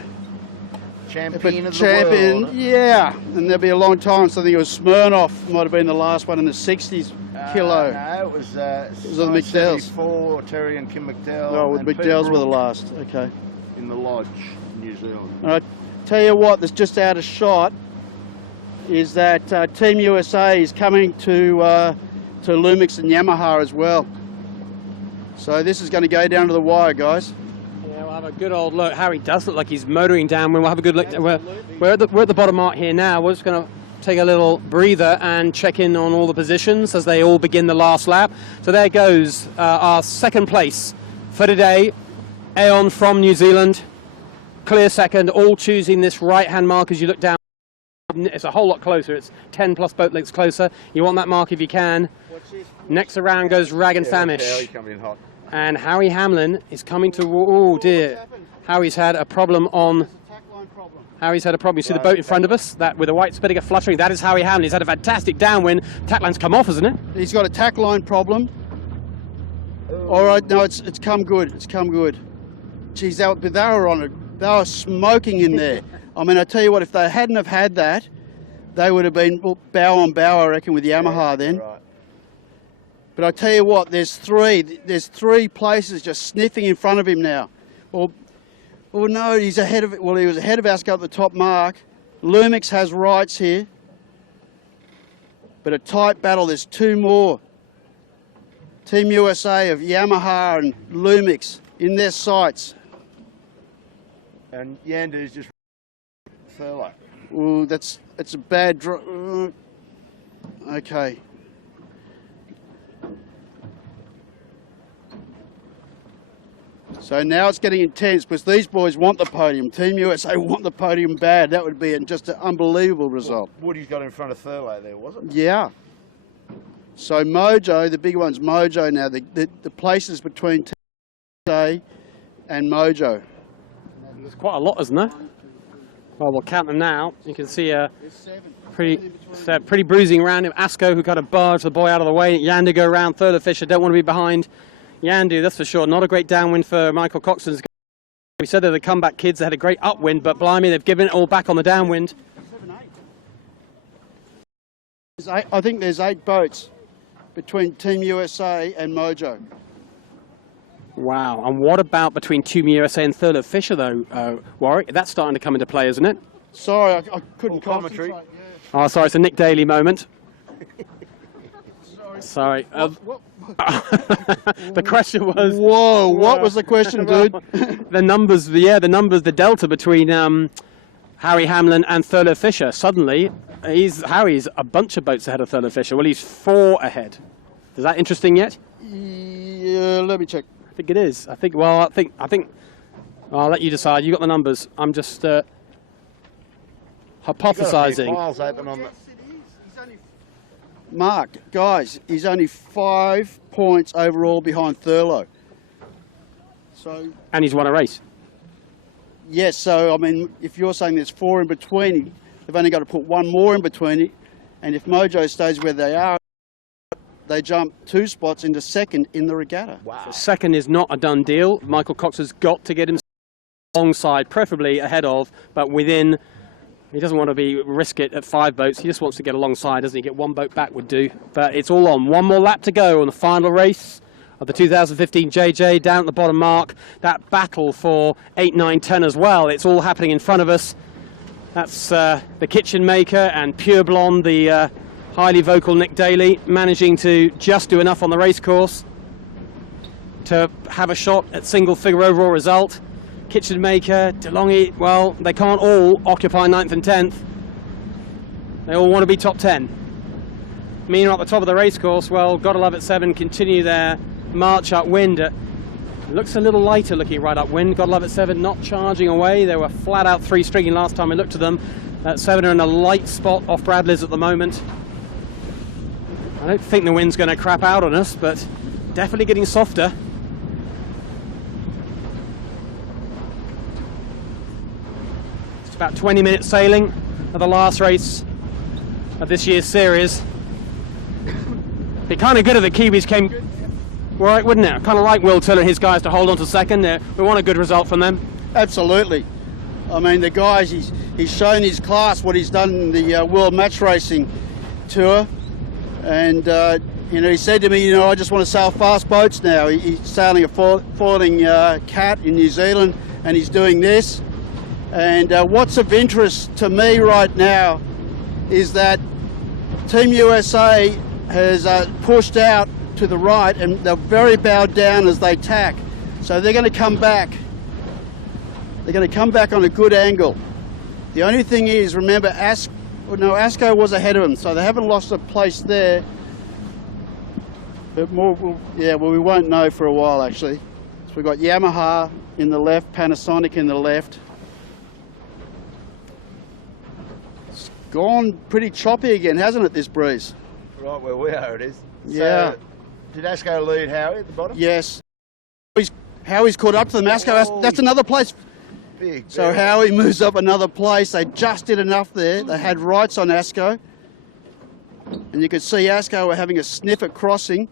champion of the world. Yeah, and there'll be a long time. So I think it was Smirnoff, might have been the last one in the 60s kilo. No, it was the McDowells. 74, Terry and Kim McDowell. Oh, the McDowells were the last, okay. In the lodge, New Zealand. All right. Tell you what, that's just out of shot is that Team USA is coming to Lumix and Yamaha as well. So this is going to go down to the wire, guys. Yeah, we'll have a good old look. Harry does look like he's motoring downwind. We'll have a good look. We're at the bottom mark here now. We're just going to take a little breather and check in on all the positions as they all begin the last lap. So there goes our second place for today. Aeon from New Zealand. Clear second, all choosing this right-hand mark as you look down. It's a whole lot closer. It's 10 plus boat lengths closer. You want that mark if you can. Next around goes Rag and Famish. And Howie Hamlin is coming to... Oh, dear. Howie's had a problem on... Howie's had a problem. You see the boat in front of us? That with the white spinnaker fluttering. That is Howie Hamlin. He's had a fantastic downwind. Tack line's come off, hasn't it? He's got a tack line problem. All right, no, it's come good. It's come good. Geez, they were on it. They were smoking in there. I mean, I tell you what, if they hadn't have had that, they would have been bow on bow, I reckon, with Yamaha then. Right. But I tell you what, there's three places just sniffing in front of him now. Well, no, he's ahead of it. Well, he was ahead of Asco at the top mark. Lumix has rights here. But a tight battle, there's 2 more. Team USA of Yamaha and Lumix in their sights. And Yandu's just Thurlow. Ooh, it's a bad draw. Okay. So now it's getting intense because these boys want the podium. Team USA want the podium bad. That would be just an unbelievable result. Woody's got in front of Thurlow there, was it? Yeah. So Mojo, the big one's Mojo now. The places between Team USA and Mojo. There's quite a lot, isn't there? Well, we'll count them now. You can see a pretty bruising round him. Asko, who kind of barged the boy out of the way. Yandu go around. Thurlow Fisher don't want to be behind Yandu, that's for sure. Not a great downwind for Michael Coxon. We said they're the comeback kids. They had a great upwind, but blimey, they've given it all back on the downwind. I think there's 8 boats between Team USA and Mojo. Wow, and what about between Team USA and Thurlow Fisher, though, Warwick? That's starting to come into play, isn't it? Sorry, I couldn't concentrate. Yeah. Oh, sorry, it's a Nick Daly moment. Sorry. The question was... Whoa, what was the question, dude? The numbers, the delta between Harry Hamlin and Thurlow Fisher. Suddenly, Harry's a bunch of boats ahead of Thurlow Fisher. Well, he's 4 ahead. Is that interesting yet? Yeah, let me check. I think it is. I think I'll let you decide. You got the numbers. I'm just hypothesizing. Files open on the... Mark, guys, he's only 5 points overall behind Thurlow. So. And he's won a race. Yes, so I mean, if you're saying there's 4 in between, they've only got to put 1 more in between it, and if Mojo stays where they are, they jump 2 spots into second in the regatta. Wow. So second is not a done deal. Michael Cox has got to get him alongside, preferably ahead of, but within. He doesn't want to risk it at 5 boats. He just wants to get alongside, doesn't he? Get 1 boat back would do. But it's all on. 1 more lap to go on the final race of the 2015 JJ. Down at the bottom mark, that battle for 8, 9, 10 as well. It's all happening in front of us. That's the Kitchen Maker and Pure Blonde, the highly vocal Nick Daly, managing to just do enough on the race course to have a shot at single-figure overall result. Kitchen Maker, DeLonghi, well, they can't all occupy 9th and 10th. They all want to be top 10. Meanwhile, at the top of the race course, well, Gotta Love It 7 continue their march upwind. It looks a little lighter looking right upwind. Gotta Love It 7 not charging away. They were flat out 3 stringing last time we looked at them. 7 are in a light spot off Bradley's at the moment. I don't think the wind's going to crap out on us, but definitely getting softer. About 20 minutes sailing of the last race of this year's series. Be kind of good if the Kiwis came right, wouldn't it? Kind of like Will Tiller and his guys to hold on to second. We want a good result from them. Absolutely. I mean, the guys, he's shown his class, what he's done in the World Match Racing Tour. And, you know, he said to me, you know, I just want to sail fast boats now. He's sailing a foiling cat in New Zealand, and he's doing this. And what's of interest to me right now is that Team USA has pushed out to the right, and they're very bowed down as they tack. So they're going to come back. They're going to come back on a good angle. The only thing is, remember, Asko was ahead of them, so they haven't lost a place there. But more, we won't know for a while, actually. So we've got Yamaha in the left, Panasonic in the left. Gone pretty choppy again, hasn't it, this breeze? Right where we are, it is. Yeah. So, did Asko lead Howie at the bottom? Yes. Howie's caught up to them. Asko, that's another place. Big. So Howie moves up another place. They just did enough there. They had rights on Asko. And you could see Asko were having a sniff at crossing.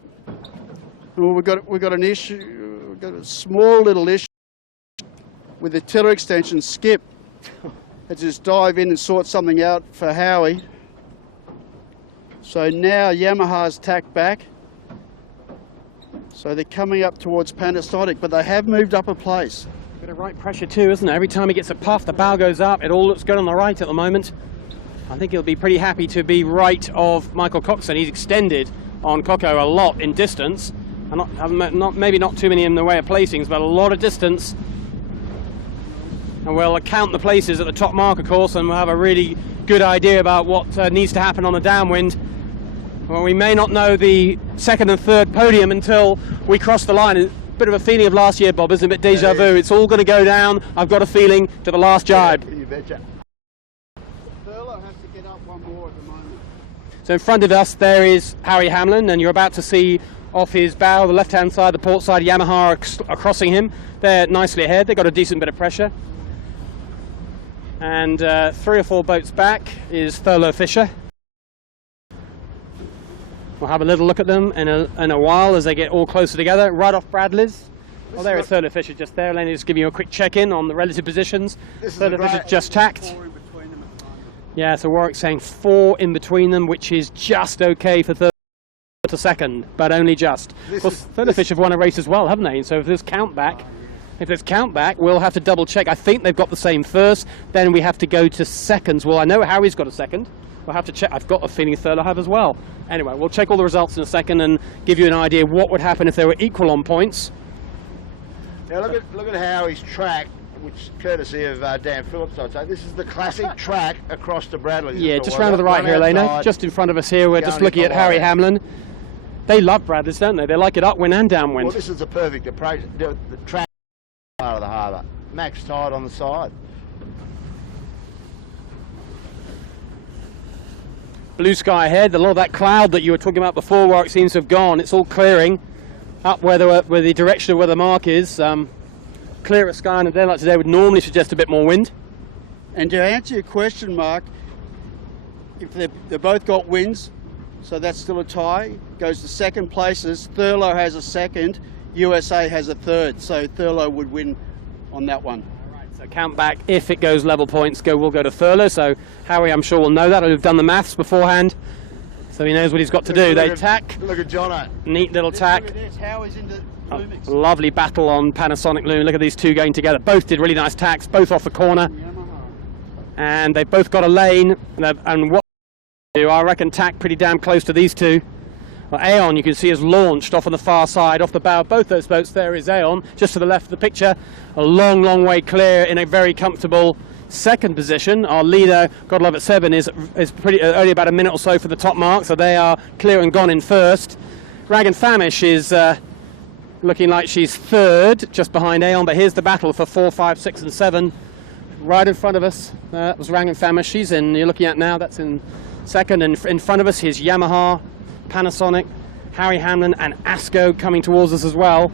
Well, we've got an issue. We've got a small little issue with the tiller extension skip. Let's just dive in and sort something out for Howie. So now Yamaha's tacked back. So they're coming up towards Panasonic, but they have moved up a place. Bit of right pressure too, isn't it? Every time he gets a puff, the bow goes up. It all looks good on the right at the moment. I think he'll be pretty happy to be right of Michael Coxon. He's extended on Coco a lot in distance. And maybe not too many in the way of placings, but a lot of distance. And we'll count the places at the top mark, of course, and we'll have a really good idea about what needs to happen on the downwind. Well, we may not know the second and third podium until we cross the line. bit of a feeling of last year, Bob, isn't it? Deja vu. It's all going to go down. I've got a feeling to the last jibe. Yeah, you betcha. Thurlow has to get up one more at the moment. So in front of us there is Harry Hamlin, and you're about to see off his bow, the left-hand side, the port side, Yamaha are crossing him. They're nicely ahead. They've got a decent bit of pressure. And 3 or 4 boats back is Thurlow Fisher. We'll have a little look at them in a while as they get all closer together. Right off Bradley's. Well, there is Thurlow Fisher just there. Let me just give you a quick check-in on the relative positions. Thurlow Fisher just tacked. Yeah, so Warwick's saying 4 in between them, which is just okay for Thurlow to second, but only just. Well, Thurlow Fisher have won a race as well, haven't they? So if there's count back, we'll have to double check. I think they've got the same first. Then we have to go to seconds. Well, I know Harry's got a second. We'll have to check. I've got a feeling Thurlow have as well. Anyway, we'll check all the results in a second and give you an idea what would happen if they were equal on points. Now look at Howie's track, which is courtesy of Dan Phillips, I'd say. This is the classic track across to Bradley. Yeah, just round to the right here, Elena. Just in front of us here, we're just looking at Harry Hamlin. They love Bradley's, don't they? They like it upwind and downwind. Well, this is a perfect approach. The track part of the harbour. Max tide on the side. Blue sky ahead. A lot of that cloud that you were talking about before, where it seems to have gone, it's all clearing up where the direction of where the mark is. Clearer sky on a day like today would normally suggest a bit more wind. And to answer your question, Mark, if they've both got wins, so that's still a tie, goes to second places. Thurlow has a second, USA has a third, so Thurlow would win on that one. So count back, if it goes level points, we'll go to Thurlow. So Howie, I'm sure, will know that. We've done the maths beforehand, so he knows what he's got to do. They tack. Look at Jono. Neat little tack. Look at this, Howie's into Lumix. Lovely battle on Panasonic Loom. Look at these two going together. Both did really nice tacks, both off the corner. And they've both got a lane. And what they do, I reckon, tack pretty damn close to these two. Well, Aeon, you can see, is launched off on the far side, off the bow of both those boats. There is Aeon, just to the left of the picture. A long, long way clear in a very comfortable second position. Our leader, God Love at 7, is pretty only about a minute or so for the top mark, so they are clear and gone in first. Rag and Famish is looking like she's third, just behind Aeon, but here's the battle for 4, 5, 6 and 7. Right in front of us, that was Rag and Famish. She's in, you're looking at now, that's in second, and in front of us here's Yamaha, Panasonic, Harry Hamlin and ASCO coming towards us as well.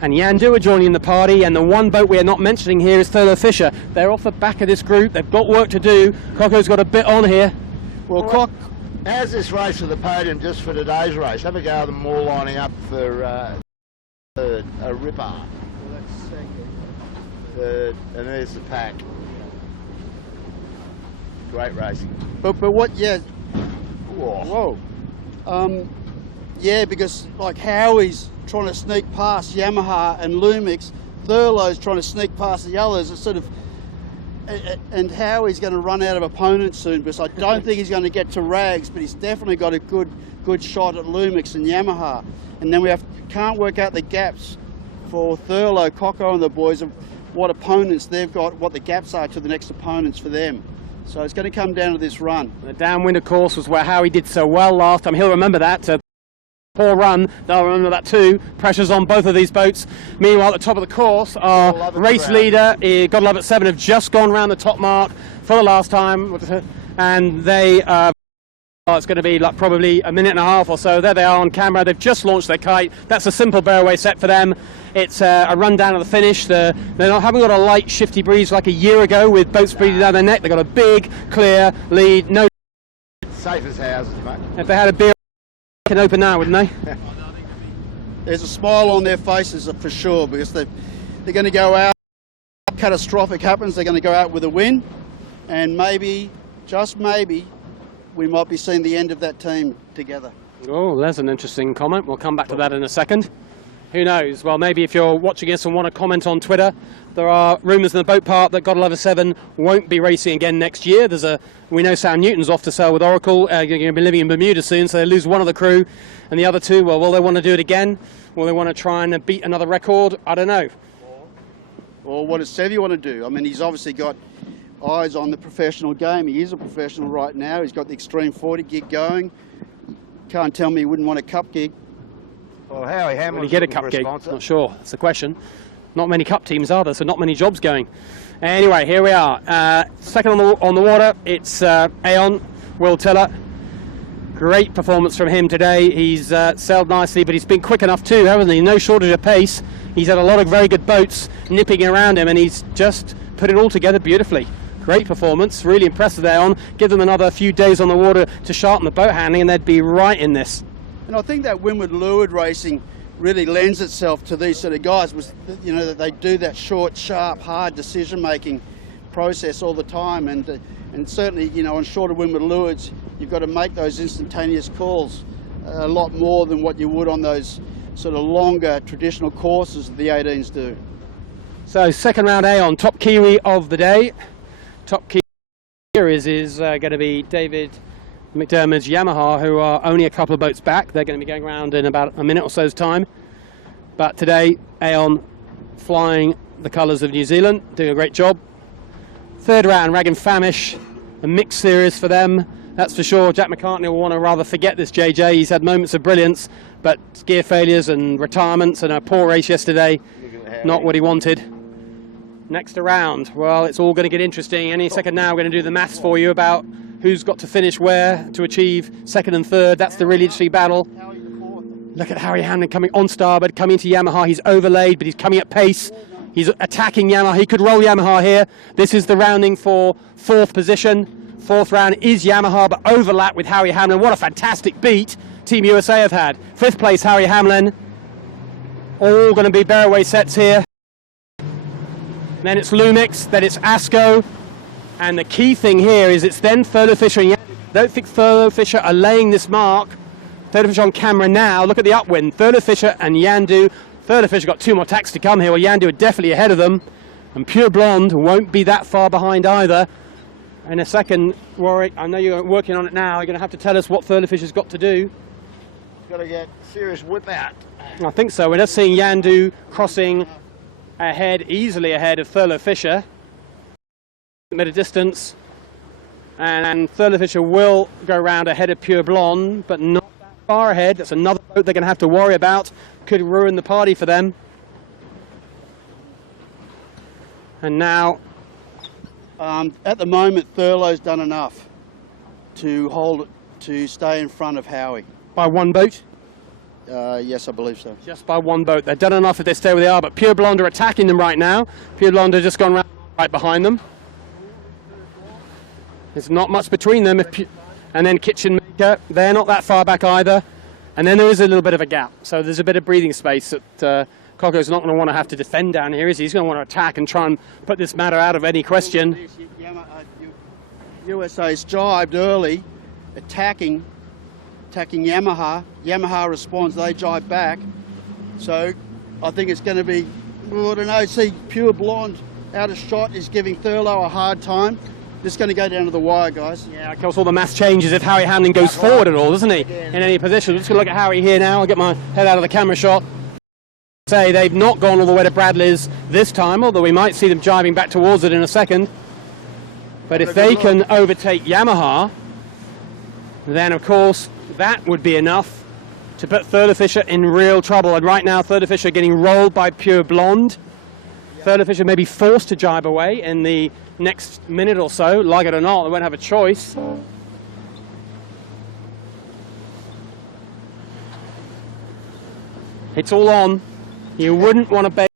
And Yandu are joining the party, and the one boat we are not mentioning here is Thurlow Fisher. They're off the back of this group, they've got work to do. Coco's got a bit on here. Well, Cock, how's this race for the podium just for today's race? Have a go at them all lining up for a ripper. Well, that's second. Third, and there's the pack. Great racing. But what, yeah. Whoa. Yeah, because like Howie's trying to sneak past Yamaha and Lumix, Thurlow's trying to sneak past the others. It's sort of, and Howie's going to run out of opponents soon, because I don't think he's going to get to Rags, but he's definitely got a good shot at Lumix and Yamaha. And then we can't work out the gaps for Thurlow, Coco and the boys of what opponents they've got, what the gaps are to the next opponents for them. So it's going to come down to this run. The downwind, of course, was where Howie did so well last time. He'll remember that. Poor run, they'll remember that too. Pressure's on both of these boats. Meanwhile, at the top of the course, our race leader, God Love at 7, have just gone round the top mark for the last time. And they, it's going to be like probably a minute and a half or so. There they are on camera. They've just launched their kite. That's a simple bearaway set for them. It's a run down of the finish. They haven't got a light, shifty breeze like a year ago with boats breathing down their neck. They've got a big, clear lead. No. Safe as houses, mate. If they had a beer, they can open now, wouldn't they? There's a smile on their faces for sure, because they're going to go out. Catastrophic happens, they're going to go out with a win, and maybe, just maybe, we might be seeing the end of that team together. Oh, there's an interesting comment. We'll come back to that in a second. Who knows? Well, maybe if you're watching us and want to comment on Twitter, there are rumours in the boat park that God Love 7 won't be racing again next year. We know Sam Newton's off to sail with Oracle. Going to be living in Bermuda soon, so they lose one of the crew, and the other two, well, will they want to do it again? Will they want to try and beat another record? I don't know. Or what does Sevy want to do? I mean, he's obviously got eyes on the professional game. He is a professional right now. He's got the Extreme 40 gig going. Can't tell me he wouldn't want a cup gig. Well, Howie Will Hamlin's he get a looking cup for gig? sponsor. Not sure. That's the question. Not many cup teams are there, so not many jobs going. Anyway, here we are. Second on the water, it's Aon, Will Tiller. Great performance from him today. He's sailed nicely, but he's been quick enough too, hasn't he? No shortage of pace. He's had a lot of very good boats nipping around him, and he's just put it all together beautifully. Great performance, really impressive there on. Give them another few days on the water to sharpen the boat handling, and they'd be right in this. And I think that windward leeward racing really lends itself to these sort of guys, was, you know, that they do that short, sharp, hard decision-making process all the time, and certainly, you know, on shorter windward lewards, you've got to make those instantaneous calls a lot more than what you would on those sort of longer traditional courses that the 18s do. So second round Aon, top Kiwi of the day. Top Kiwi here is going to be David McDermott's Yamaha, who are only a couple of boats back. They're going to be going around in about a minute or so's time. But today, Aon flying the colours of New Zealand, doing a great job. Third round, Rag and Famish, a mixed series for them, that's for sure. Jack McCartney will want to rather forget this JJ. He's had moments of brilliance, but gear failures and retirements and a poor race yesterday, not what he wanted. Next around, well, it's all going to get interesting. Any second now, we're going to do the maths for you about who's got to finish where to achieve second and third. That's the really interesting battle. Look at Harry Hamlin coming on starboard, coming into Yamaha. He's overlaid, but he's coming at pace. He's attacking Yamaha. He could roll Yamaha here. This is the rounding for fourth position. Fourth round is Yamaha, but overlap with Harry Hamlin. What a fantastic beat Team USA have had. Fifth place, Harry Hamlin. All going to be bearaway sets here. Then it's Lumix, then it's Asco. And the key thing here is it's then Thurlow Fisher and Yandu. I don't think Thurlow Fisher are laying this mark. Thurlow Fisher on camera now. Look at the upwind. Thurlow Fisher and Yandu. Thurlow Fisher got two more tacks to come here. Well, Yandu are definitely ahead of them. And Pure Blonde won't be that far behind either. In a second, Warwick, I know you're working on it now. You're going to have to tell us what Thurlow Fisher's got to do. Got to get serious whip out. I think so. We're just seeing Yandu crossing ahead, easily ahead of Thurlow Fisher. At a distance, and Thurlow Fisher will go round ahead of Pure Blonde, but not that far ahead. That's another boat they're going to have to worry about. Could ruin the party for them. And now, at the moment, Thurlow's done enough to stay in front of Howie. by one boat. Yes, I believe so. Just by one boat. They've done enough if they stay where they are, but Pure Blonde are attacking them right now. Pure Blonde have just gone right behind them. There's not much between them. And then Kitchen Maker, they're not that far back either. And then there is a little bit of a gap. So there's a bit of breathing space that Coco's not going to want to have to defend down here, is he? He's going to want to attack and try and put this matter out of any question. USA's jibed early, attacking Yamaha. Yamaha responds, they jibe back. So I think it's going to be, well, I don't know, see Pure Blonde out of shot is giving Thurlow a hard time. Just going to go down to the wire, guys. Yeah, of course, all the mass changes if Harry Hamlin goes forward at all, doesn't he? In any position. We're just going to look at Harry here now. I'll get my head out of the camera shot. Say they've not gone all the way to Bradley's this time, although we might see them jibing back towards it in a second. But if they can overtake Yamaha, then of course that would be enough to put Thurlow Fisher in real trouble. And right now Thurlow Fisher getting rolled by Pure Blonde. Thurlow Fisher may be forced to jibe away in the next minute or so. Like it or not, they won't have a choice. It's all on. You wouldn't want to bet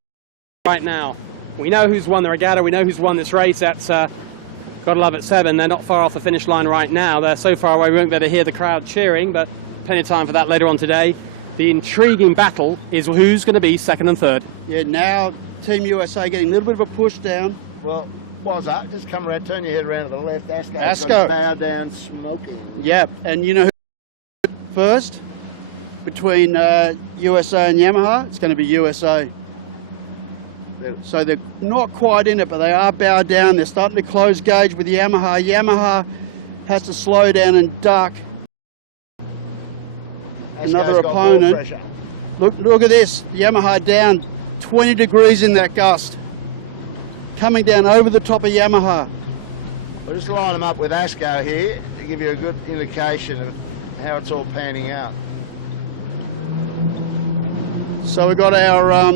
right now. We know who's won the regatta. We know who's won this race. That's Gotta Love at 7. They're not far off the finish line right now. They're so far away we won't be able to hear the crowd cheering, but plenty of time for that later on today. The intriguing battle is who's going to be second and third. Yeah, now Team USA getting a little bit of a push down. Well, what was that? Just come around, turn your head around to the left. Asco. Bow down, smoking. Yep, and you know who first? Between USA and Yamaha, it's going to be USA. So they're not quite in it, but they are bowed down. They're starting to close gauge with Yamaha. Yamaha has to slow down and duck another opponent. Look at this. Yamaha down 20 degrees in that gust. Coming down over the top of Yamaha. We'll just line them up with Asco here to give you a good indication of how it's all panning out. So we've got our,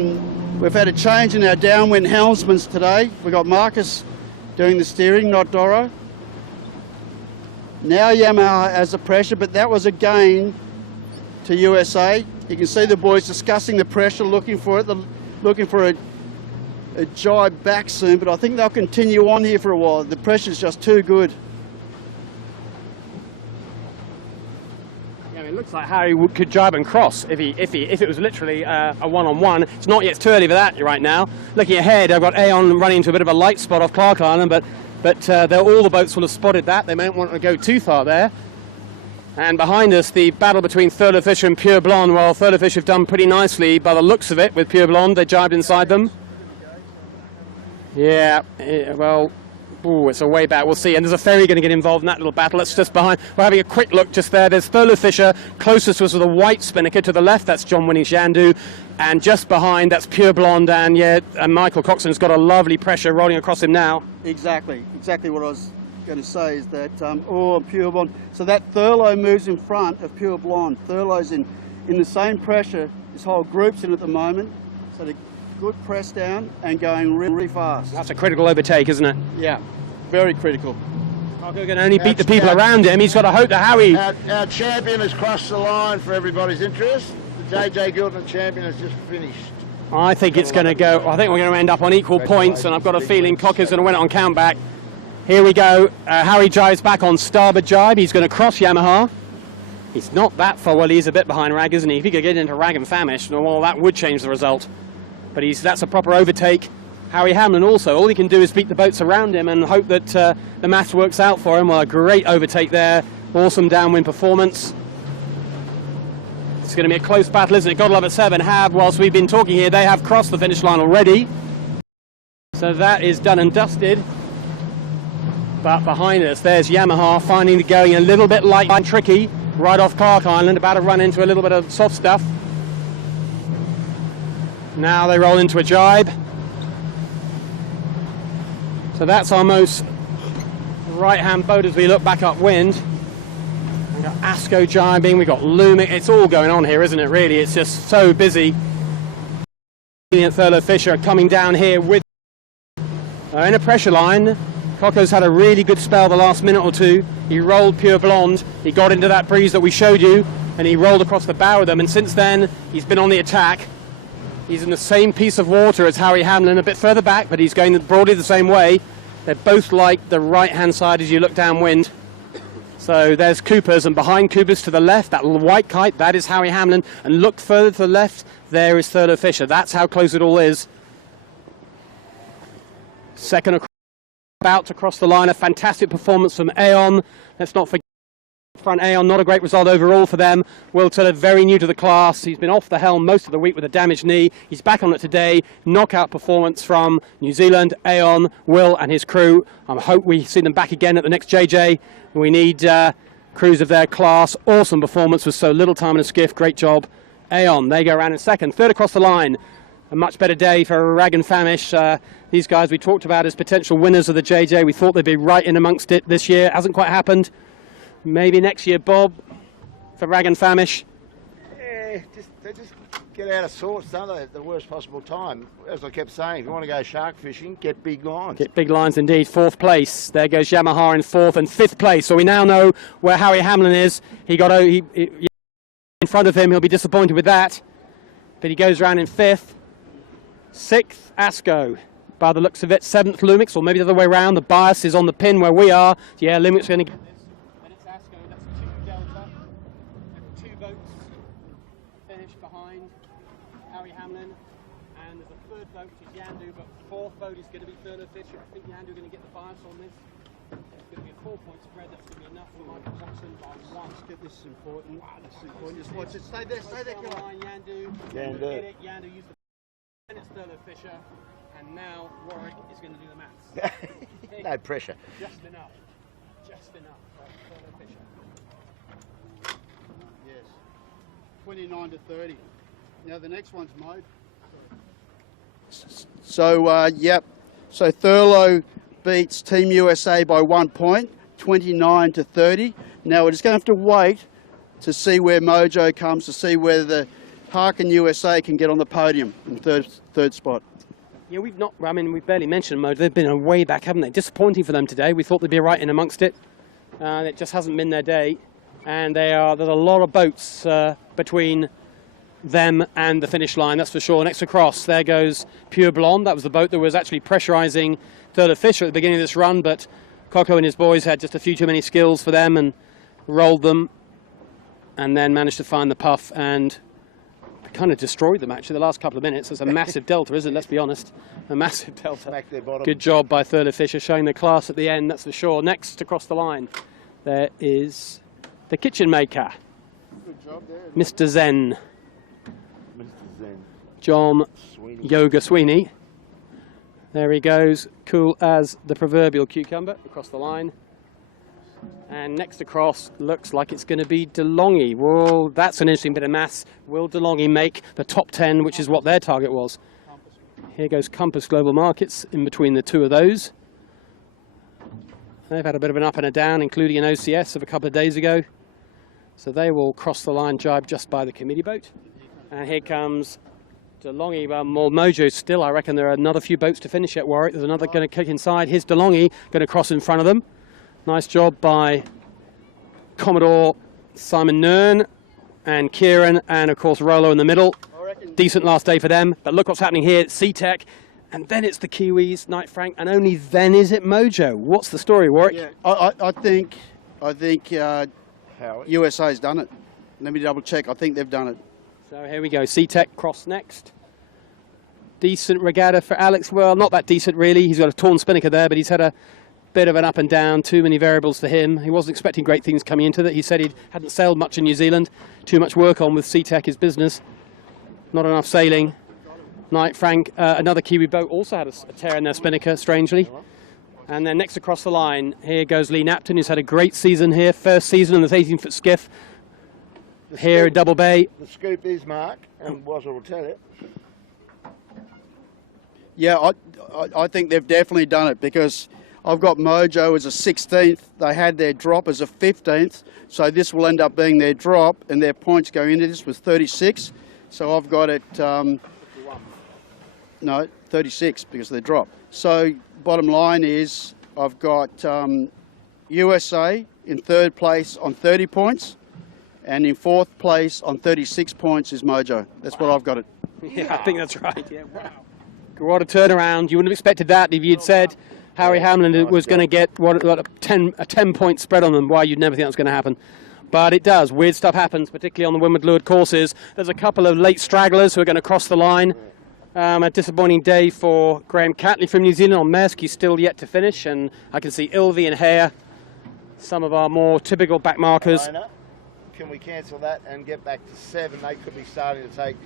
we've had a change in our downwind helmsmen today. We've got Marcus doing the steering, not Doro. Now Yamaha has the pressure, but that was a gain to USA. You can see the boys discussing the pressure, looking for it, looking for a jibe back soon, but I think they'll continue on here for a while. The pressure's just too good. It looks like Harry could jibe and cross if it was literally a one-on-one. It's not yet, it's too early for that right now. Looking ahead, I've got Aon running into a bit of a light spot off Clark Island, but all the boats will have spotted that. They may want to go too far there. And behind us, the battle between Thurlow Fisher and Pure Blonde. Well, Thurlow Fisher have done pretty nicely by the looks of it with Pure Blonde. They jibed inside them. Yeah, well, ooh, it's a way back. We'll see. And there's a ferry going to get involved in that little battle. That's just behind. We're having a quick look just there. There's Thurlow Fisher. Closest was with a white spinnaker. To the left, that's John Winning Shandu. And just behind, that's Pure Blonde. And yeah, and Michael Coxon's got a lovely pressure rolling across him now. Exactly what I was going to say is that, Pure Blonde. So that Thurlow moves in front of Pure Blonde. Thurlow's in the same pressure. This whole group's in at the moment. So the good press down and going really fast. That's a critical overtake, isn't it? Yeah, very critical. Coco can only beat the people around him. He's got to hope that Harry... Our champion has crossed the line for everybody's interest. The JJ Giltinan champion has just finished. I think it's going to go... I think we're going to end up on equal points, and I've got a feeling Coco's going to win it on countback. Here we go. Harry jives back on starboard jibe. He's going to cross Yamaha. He's not that far. Well, he's a bit behind Rag, isn't he? If he could get into Rag and Famish, well, that would change the result. But that's a proper overtake. Harry Hamlin also, all he can do is beat the boats around him and hope that the maths works out for him. Well, a great overtake there. Awesome downwind performance. It's going to be a close battle, isn't it? God Love at 7 have, whilst we've been talking here, they have crossed the finish line already. So that is done and dusted. But behind us, there's Yamaha finding the going a little bit light and tricky right off Clark Island, about to run into a little bit of soft stuff. Now they roll into a jibe. So that's our most right-hand boat as we look back upwind. We've got Asco jibing, we've got Looming. It's all going on here, isn't it, really? It's just so busy. Thurlow Fisher coming down here with in a pressure line. Coco's had a really good spell the last minute or two. He rolled Pure Blonde. He got into that breeze that we showed you, and he rolled across the bow of them. And since then, he's been on the attack. He's in the same piece of water as Harry Hamlin, a bit further back, but he's going broadly the same way. They're both like the right-hand side as you look downwind. So there's Cooper's, and behind Cooper's to the left, that little white kite, that is Harry Hamlin. And look further to the left, there is Thurlow Fisher. That's how close it all is. Second about to cross the line, a fantastic performance from Aon. Let's not forget front Aon, not a great result overall for them. Will Tiller, very new to the class. He's been off the helm most of the week with a damaged knee. He's back on it today. Knockout performance from New Zealand, Aon, Will and his crew. I hope we see them back again at the next JJ. We need crews of their class. Awesome performance with so little time in a skiff. Great job. Aon, they go around in second. Third across the line. A much better day for Rag and Famish. These guys we talked about as potential winners of the JJ. We thought they'd be right in amongst it this year. Hasn't quite happened. Maybe next year, Bob, for Rag and Famish. Yeah, they just get out of sorts, don't they, at the worst possible time. As I kept saying, if you want to go shark fishing, get big lines. Get big lines indeed. Fourth place. There goes Yamaha in fourth, and fifth place. So we now know where Harry Hamlin is. He in front of him. He'll be disappointed with that. But he goes around in fifth. Sixth, Asco. By the looks of it, seventh, Lumix, or maybe the other way around. The bias is on the pin where we are. Yeah, Lumix going to get this. And it's Asco. That's 2 Delta. And 2 boats finish behind Harry Hamlin. And there's a third boat, which is Yandu, but fourth boat is going to be Thurlow Fisher. I think Yandu are going to get the bias on this. It's going to be a 4-point spread. That's going to be enough for Michael Coxon by 1. This is important. Wow, this is important. Just watch it. Stay there, come on. Yandu. Yandu used the and it's Thurlow Fisher, and now Warwick is going to do the maths. No pressure. Just enough for Thurlow Fisher. Yes, 29 to 30. Now the next one's mode. So, yep. So Thurlow beats Team USA by 1 point, 29 to 30. Now we're just going to have to wait to see where Mojo comes, to see whether Harkin USA can get on the podium in third spot. Yeah, we've barely mentioned Mojo. They've been way back, haven't they? Disappointing for them today. We thought they'd be right in amongst it. It just hasn't been their day. And there's a lot of boats between them and the finish line, that's for sure. Next across, there goes Pure Blonde. That was the boat that was actually pressurising Thurlow Fisher at the beginning of this run, but Coco and his boys had just a few too many skills for them and rolled them, and then managed to find the puff and kind of destroyed them, actually, the last couple of minutes. It's a massive delta, isn't it? Let's be honest. A massive delta. Back their bottom. Good job by Thurlow Fisher, showing the class at the end, that's for sure. Next across the line, there is the kitchen maker. Good job there. Mr. Zen. Mr. Zen. John Sweeney. Yoga Sweeney. There he goes, cool as the proverbial cucumber across the line. And next across looks like it's going to be DeLonghi. Well, that's an interesting bit of maths. Will DeLonghi make the top 10, which is what their target was? Here goes Compass Global Markets in between the two of those. They've had a bit of an up and a down, including an OCS of a couple of days ago. So they will cross the line jibe just by the committee boat. And here comes DeLonghi. Well, Mojo still, I reckon there are another few boats to finish at Warwick. There's another going to kick inside. Here's DeLonghi going to cross in front of them. Nice job by Commodore Simon Nern and Kieran, and of course Rolo in the middle. Decent last day for them, but look what's happening here. It's C-Tech, and then it's the Kiwis, Knight Frank, and only then is it Mojo. What's the story, Warwick? Yeah, I think USA's done it. Let me double check. I think they've done it. So here we go. C-Tech cross next. Decent regatta for Alex. Well, not that decent really. He's got a torn spinnaker there, but he's had a bit of an up and down, too many variables for him. He wasn't expecting great things coming into it. He said he hadn't sailed much in New Zealand. Too much work on with C-Tech, his business. Not enough sailing. Knight Frank, another Kiwi boat, also had a tear in their spinnaker, strangely. And then next across the line, here goes Lee Napton, who's had a great season here. First season on this 18-foot skiff. Here at Double Bay. The scoop is Mark, and Wazza will tell you. Yeah, I think they've definitely done it, because I've got Mojo as a 16th. They had their drop as a 15th. So this will end up being their drop, and their points going into this was 36. So I've got it, no, 36 because of their drop. So bottom line is I've got USA in third place on 30 points, and in fourth place on 36 points is Mojo. That's what I've got it. Yeah, I think that's right. Yeah, wow. What a turnaround. You wouldn't have expected that if you'd said Harry Hamlin was going to get a 10-point spread on them. Why, you'd never think that was going to happen. But it does. Weird stuff happens, particularly on the windward lured courses. There's a couple of late stragglers who are going to cross the line. A disappointing day for Graham Catley from New Zealand on Maersk. He's still yet to finish, and I can see Ilvey and Hare, some of our more typical back markers. Can we cancel that and get back to 7? They could be starting to take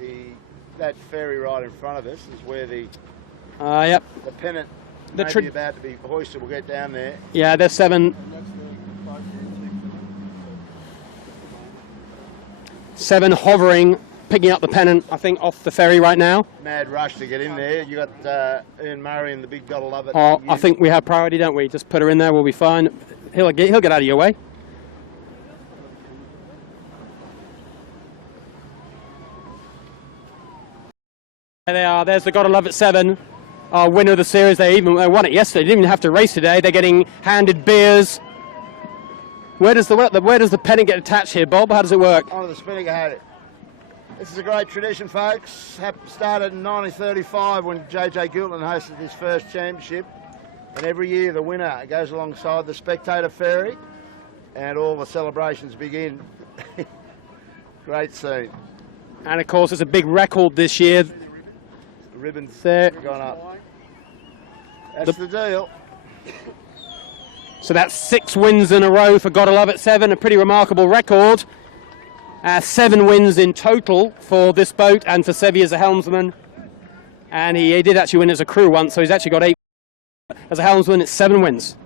that ferry right in front of us is where the pennant may be about to be hoisted. We'll get down there. Yeah, there's 7. 7 hovering, picking up the pennant, I think, off the ferry right now. Mad rush to get in there. You got Ian Murray and the big Gotta Love It. Oh, I think we have priority, don't we? Just put her in there, we'll be fine. He'll get out of your way. There they are. There's the Gotta Love It 7, our winner of the series. They won it yesterday. They didn't even have to race today. They're getting handed beers. Where does the pennant get attached here, Bob? How does it work? Onto the spinnaker hat. This is a great tradition, folks. Started in 1935 when JJ Giltinan hosted his first championship. And every year the winner goes alongside the spectator ferry and all the celebrations begin. Great scene. And of course, it's a big record this year. The ribbons there gone up. That's the deal. So that's 6 wins in a row for Gotta Love It 7, a pretty remarkable record. 7 wins in total for this boat and for Sevi as a helmsman. And he did actually win as a crew once, so he's actually got 8 as a helmsman. It's 7 wins.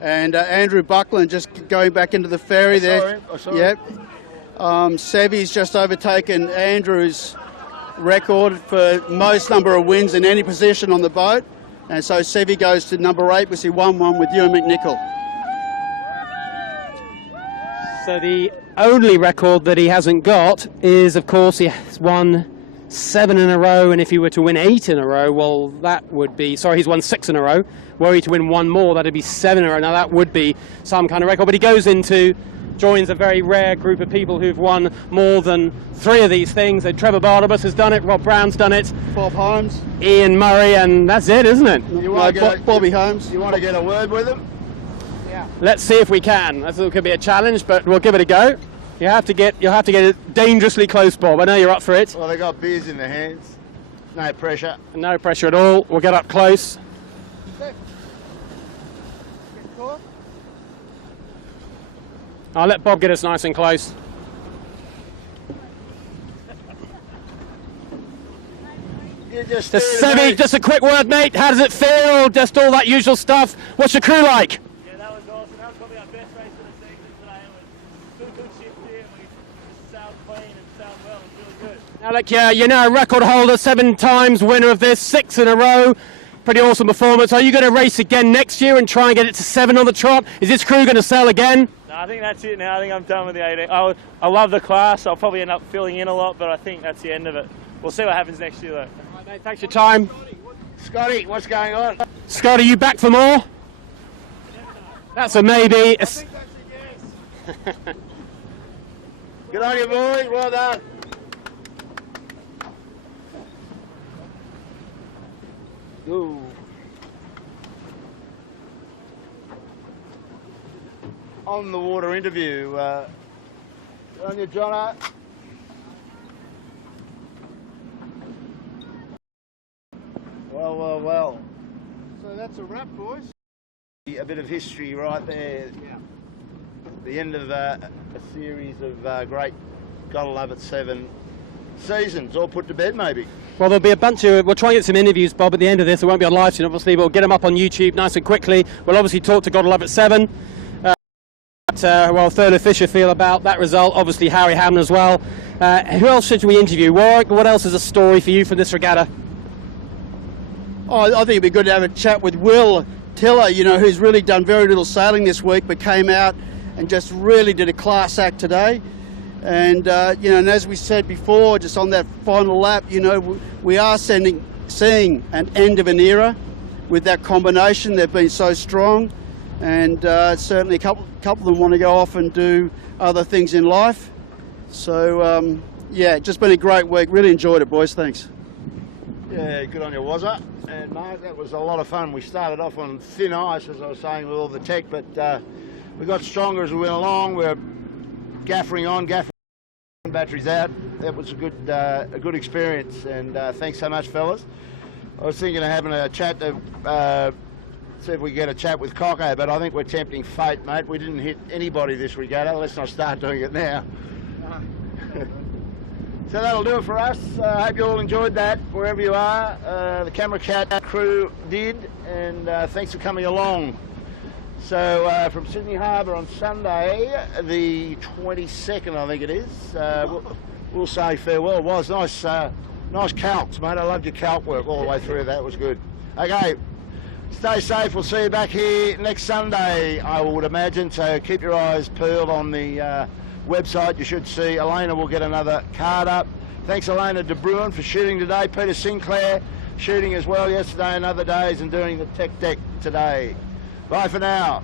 And Andrew Buckland just going back into the ferry there. Yep. Sevi's just overtaken Andrew's record for most number of wins in any position on the boat. And so Sevi goes to number 8, which he won one with Ewan McNichol. So the only record that he hasn't got is, of course, he has won 7 in a row, and if he were to win 8 in a row, well, that would be, sorry, he's won 6 in a row. Were he to win 1 more, that'd be 7 in a row. Now that would be some kind of record, but he joins a very rare group of people who've won more than 3 of these things. Trevor Barnabas has done it, Rob Brown's done it, Bob Holmes. Ian Murray, and that's it, isn't it? Bobby Holmes. You want to get a word with him? Let's see if we can. That could be a challenge, but we'll give it a go. You'll have to get it dangerously close, Bob. I know you're up for it. Well, they got beers in their hands. No pressure. No pressure at all. We'll get up close. I'll let Bob get us nice and close. Just a quick word, mate. How does it feel? Just all that usual stuff. What's your crew like? Yeah, that was awesome. That was probably our best race of the season today. It was good shift here, and we just sailed clean and sailed well. It was really good. Now, look, you're now a record holder, 7 times winner of this, 6 in a row. Pretty awesome performance. Are you going to race again next year and try and get it to 7 on the trot? Is this crew going to sell again? No, I think that's it now. I think I'm done with the 18. I love the class. I'll probably end up filling in a lot, but I think that's the end of it. We'll see what happens next year, though. Right, mate, thanks for your time. Scotty, what's going on? Scott, are you back for more? That's a maybe. I think that's a yes. Good on you, boys. Well done. Ooh. On the water interview. Good on you, Jono. Well. So that's a wrap, boys. A bit of history right there. Yeah. The end of a series of great Gotta Love It 7 seasons, all put to bed maybe. Well, there'll be a bunch of... We'll try and get some interviews, Bob, at the end of this. It won't be on live stream, obviously, but we'll get them up on YouTube nice and quickly. We'll obviously talk to Gotta Love It 7. Well, Thurlow Fisher feel about that result. Obviously, Harry Hamlin as well. Who else should we interview? Warwick, what else is a story for you from this regatta? Oh, I think it'd be good to have a chat with Will Tiller, who's really done very little sailing this week, but came out and just really did a class act today. And, and as we said before, just on that final lap, we are seeing an end of an era with that combination. They've been so strong, and certainly a couple of them want to go off and do other things in life. So, yeah, just been a great week. Really enjoyed it, boys. Thanks. Yeah, good on you, Wazza. And mate, that was a lot of fun. We started off on thin ice, as I was saying, with all the tech, but we got stronger as we went along. We're gaffering batteries out. That was a good experience, and thanks so much, fellas. I was thinking of having a chat to see if we get a chat with Coco, but I think we're tempting fate, mate. We didn't hit anybody this regatta. Let's not start doing it now. So that'll do it for us. I hope you all enjoyed that, wherever you are. The Camera Cat crew did, and thanks for coming along. So from Sydney Harbour on Sunday, the 22nd, I think it is, we'll say farewell. It was nice calcs, mate. I loved your calc work all the way through. That was good. Okay, stay safe. We'll see you back here next Sunday, I would imagine. So keep your eyes peeled on the website. You should see Elena will get another card up. Thanks Elena De Bruin for shooting today. Peter Sinclair shooting as well yesterday and other days, and doing the tech deck today. Bye for now.